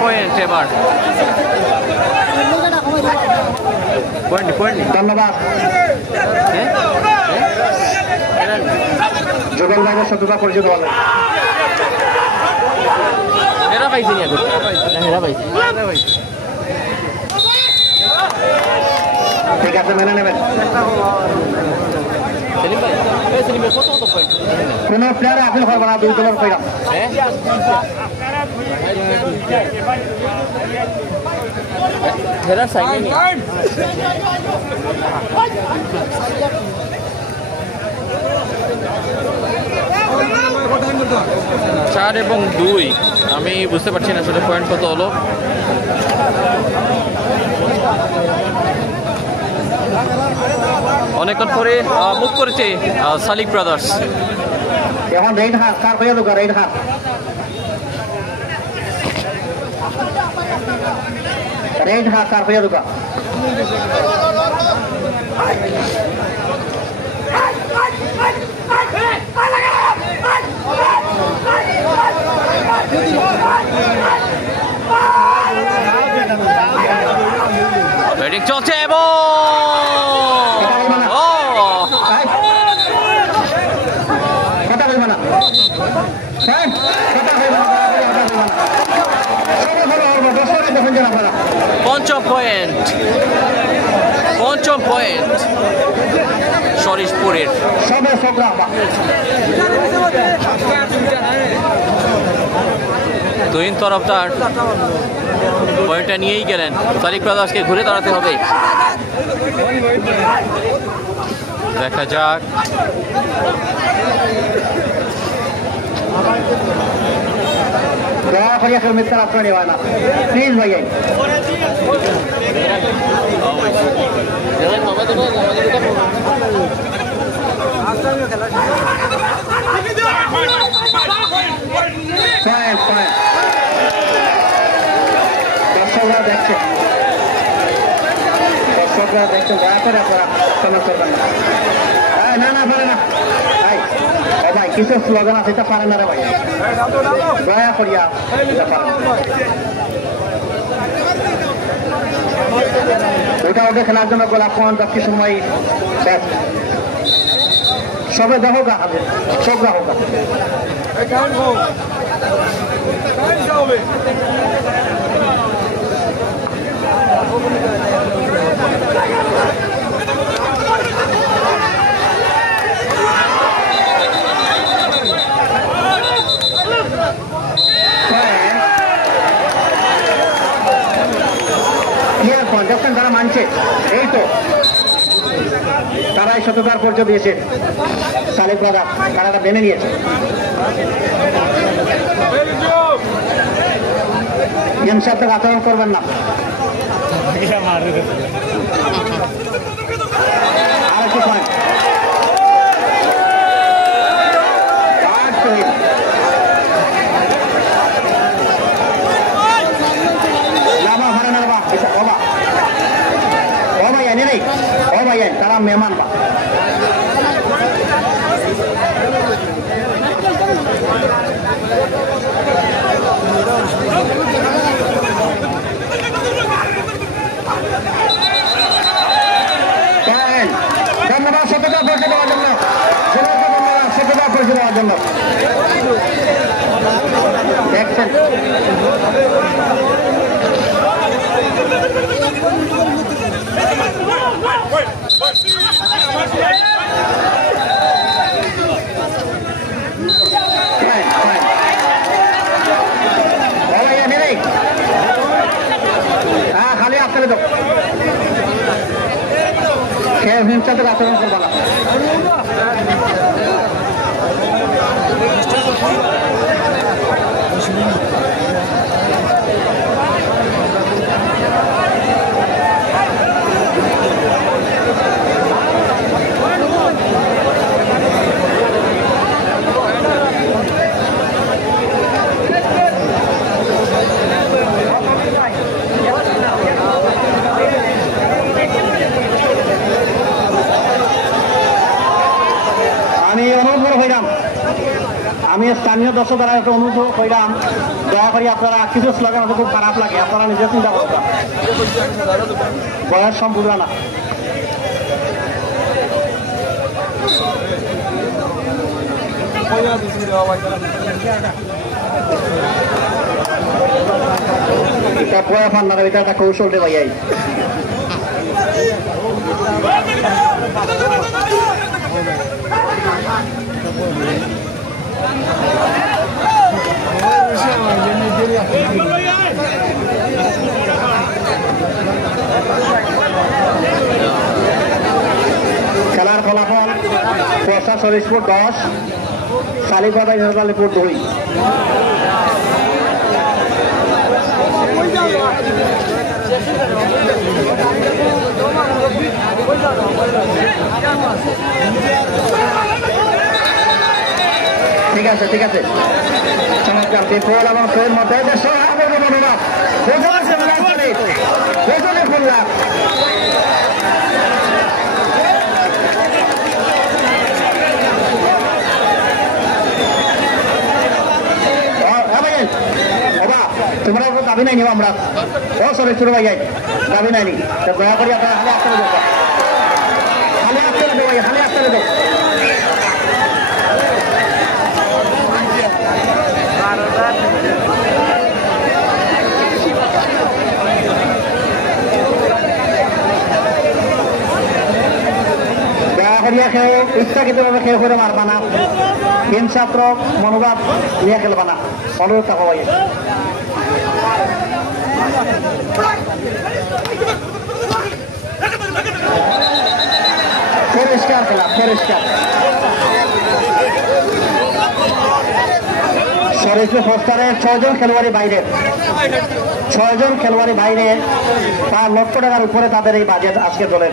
পয়েন্ট এবার ধন্যবাদ যোগল ভাইয়ের সততা পরিচিত বলে এরা পাইছে এরা পাইছে ঠিক আছে মেনে নেবেন। কোন প্লেয়ারে আপিল করবে না, 2 দলের কইরাম। চার এবং 2 আমি বুঝতে পারছি না আসলে পয়েন্ট কত হলো। অনেকক্ষণ পরে মুখ করেছে শালিক ব্রাদার্স। এখন রেড হাত কার হয়ে দোকা রেড হাত রেড হাত কার হয়ে দোকা ব্যাটিং চলছে এবং পঞ্চম পয়েন্ট সরিষপুরের। তুহিন তরফদার পয়েন্টটা নিয়েই গেলেন। শালিক ব্রাদার্সকে ঘুরে দাঁড়াতে হবে। দেখা যাক दया करिए फिर मित्र आपका निभाना प्लीज भैया दर्शकরা দেখছেন দয়া করে আপনারা সময় করবেন না না পারে না ভাই কিছু স্লোগান আছে এটা পারে না রে ভাই দয়া করিয়া ওটা ওদের খেলার জন্য গোলাপ খাওয়ান বাকি সময় সবে দেখো গা হবে সব গা হোক দেখছেন তারা মানছে এই তো তারা এই সততার পর্যায়ে দিয়েছে শালিক ব্রাদার তারা মেনে নিয়েছে গেম সাথে আচরণ করবেন না আর একটু পয়েন্ট তারা মেহমান বা ধন্যবাদ সততা পৌঁছে দেওয়ার জন্য সততা পৌঁছে দেওয়ার জন্য দেখছেন হ্যাঁ খালি আপনাকে তো হিংসাতে আচরণ করবা না আমি স্থানীয় দর্শক দ্বারা একটা অনুরোধ করলাম দয়া করে আপনারা কিছু স্লোগান খুব খারাপ লাগে আপনারা নিজে চিন্তা করবেন বয়স সম্পূর্ণ না এটা পয়া ফান্নার এটা একটা কৌশল রে ভাই খেলার ফলাফল পয়সা সরিষপুর 10 শালিক ব্রাদার্স 2। ঠিক আছে ঠিক আছে চমৎকার বিপুল এবং ফের মধ্যে খুললা তোমরা দাবি নাই নিব আমরা ও সরি শুরু ভাই দাবি নাই দয়া করে আপনারা হালে আসতে দেবো হালে আসতে দেবো ভাই হালে আসতে দেবো দয়া করিয়া খেয়ে ইচ্ছাকৃতভাবে খেয়ে করে মারবা না হিংসাত্র মনোভাব নিয়ে খেলবা না অনুরোধ থাকো ভাই পরিষ্কার খেলা পরিষ্কার শরীফে ফস্টারের 6 জন খেলোয়াড়ি বাইরে 6 জন খেলোয়াড়ি বাইরে 5 লক্ষ টাকার উপরে তাদের এই বাজেট আজকে দলের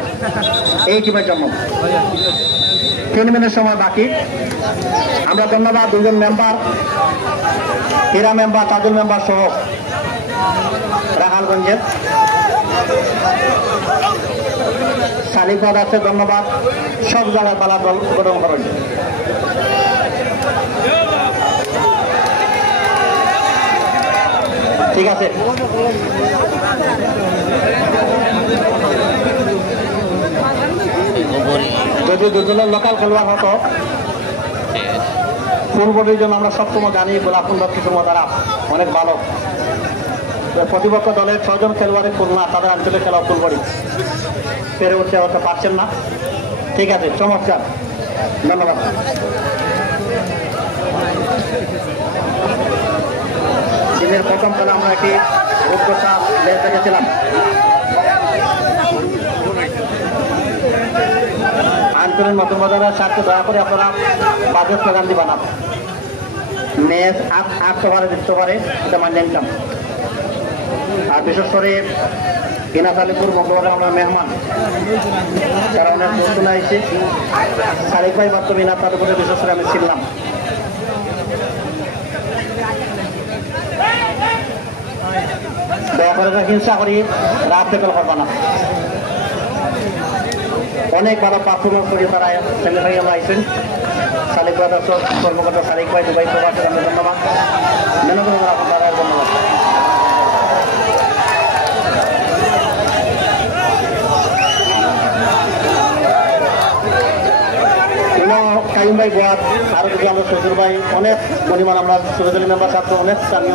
এই টিমের জন্য 3 মিনিট সময় বাকি আমরা ধন্যবাদ 2 জন মেম্বার হীরা মেম্বার তাজুল মেম্বার সহ রাহালগঞ্জের সালিফাদ আছে ধন্যবাদ সব জায়গায় পালা দল গঠন করেন ঠিক আছে যদি দুজনের লোকাল খেলোয়াড় হতো ফুলবডির জন্য আমরা সবসময় জানি গোলাপকুন্ড কিসমত তারা অনেক ভালো প্রতিপক্ষ দলের 6 জন খেলোয়াড়ের খুলনা তাদের অঞ্চলে খেলা ফুলবডি পেরে উঠতে হতে পারছেন না ঠিক আছে চমৎকার ধন্যবাদ দিনের প্রথম খেলা আমরা একটি উৎকর্ষা লেজ দেখেছিলাম আন্তরিক নতুন বাজারের স্বার্থে দয়া করে আপনারা বাজেট প্রোগ্রাম দিবেন না ম্যাচ 8 ওভারে জিততে পারে এটা মান্য ইনকাম আর বিশেষ করে ইনাস আলীপুর মঙ্গলবারে আমরা মেহমান তারা অনেক নতুন আইছে সাড়ে 5 মাত্র ইনাস আলীপুরে বিশেষ করে আমি ছিলাম দয়া করে হিংসা করি রাত থেকে করবা না অনেক ভালো পারফরমেন্স করে তারা সেমিফাইনালে আইসেন সালিক ব্রাদার্স কর্মকর্তা সালিক ভাই দুবাই প্রবাসের আমি ধন্যবাদ মেনবেন আপনার ধন্যবাদ কাইম ভাই গোয়াত আরো যদি আমরা শ্বশুর ভাই অনেক পরিমাণ আমরা সুরজলি মেম্বার ছাত্র অনেক স্থানীয়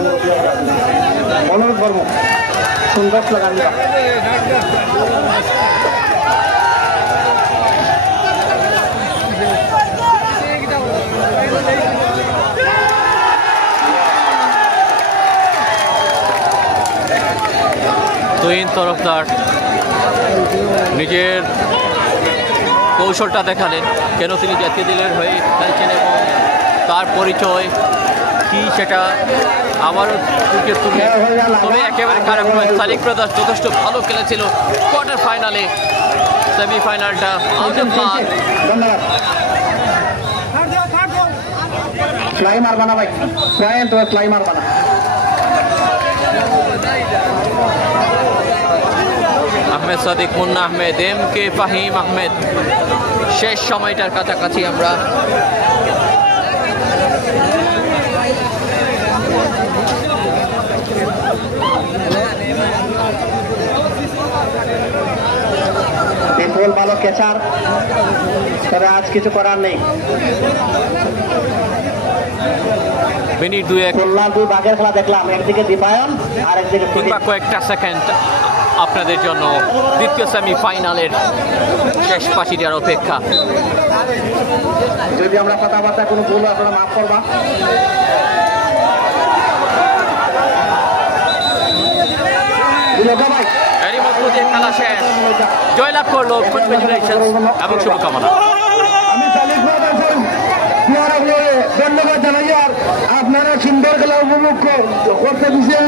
অনুরোধ করব সুন্দর স্লোগান দেওয়া তুহিন তরফদার নিজের কৌশলটা দেখালেন কেন তিনি জাতীয় দলের হয়ে খেলছেন এবং তার পরিচয় কি সেটা আবারও তবে একেবারে খারাপ নয় সালিক ব্রাদার্স যথেষ্ট ভালো খেলেছিল কোয়ার্টার ফাইনালে সেমিফাইনালটা ধন্যবাদ ফ্লাই মারবা না ভাই ফ্লাই মারবা না আহমেদ সাদিক মুন্না আহমেদ এম কে ফাহিম আহমেদ শেষ সময়টার কাছাকাছি আমরা বিপুল ভালো ক্যাচার তবে আজ কিছু করার নেই মিনিট 2-1 খুলনা 2 ভাগের খেলা দেখলাম একদিকে দীপায়ন আর একদিকে কয়েকটা সেকেন্ড আপনাদের জন্য দ্বিতীয় সেমিফাইনালের শেষ পাশি দেওয়ার অপেক্ষা যদি আমরা কথাবার্তা কোনো ভুল আপনারা মাফ করবা এরই মধ্যে খেলা শেষ জয়লাভ করলো কনগ্রাচুলেশনস এবং শুভকামনা আমি সালিক ব্রাদার্সের ধন্যবাদ জানাই আর আপনারা সুন্দর খেলা উপভোগ করতে দিচ্ছেন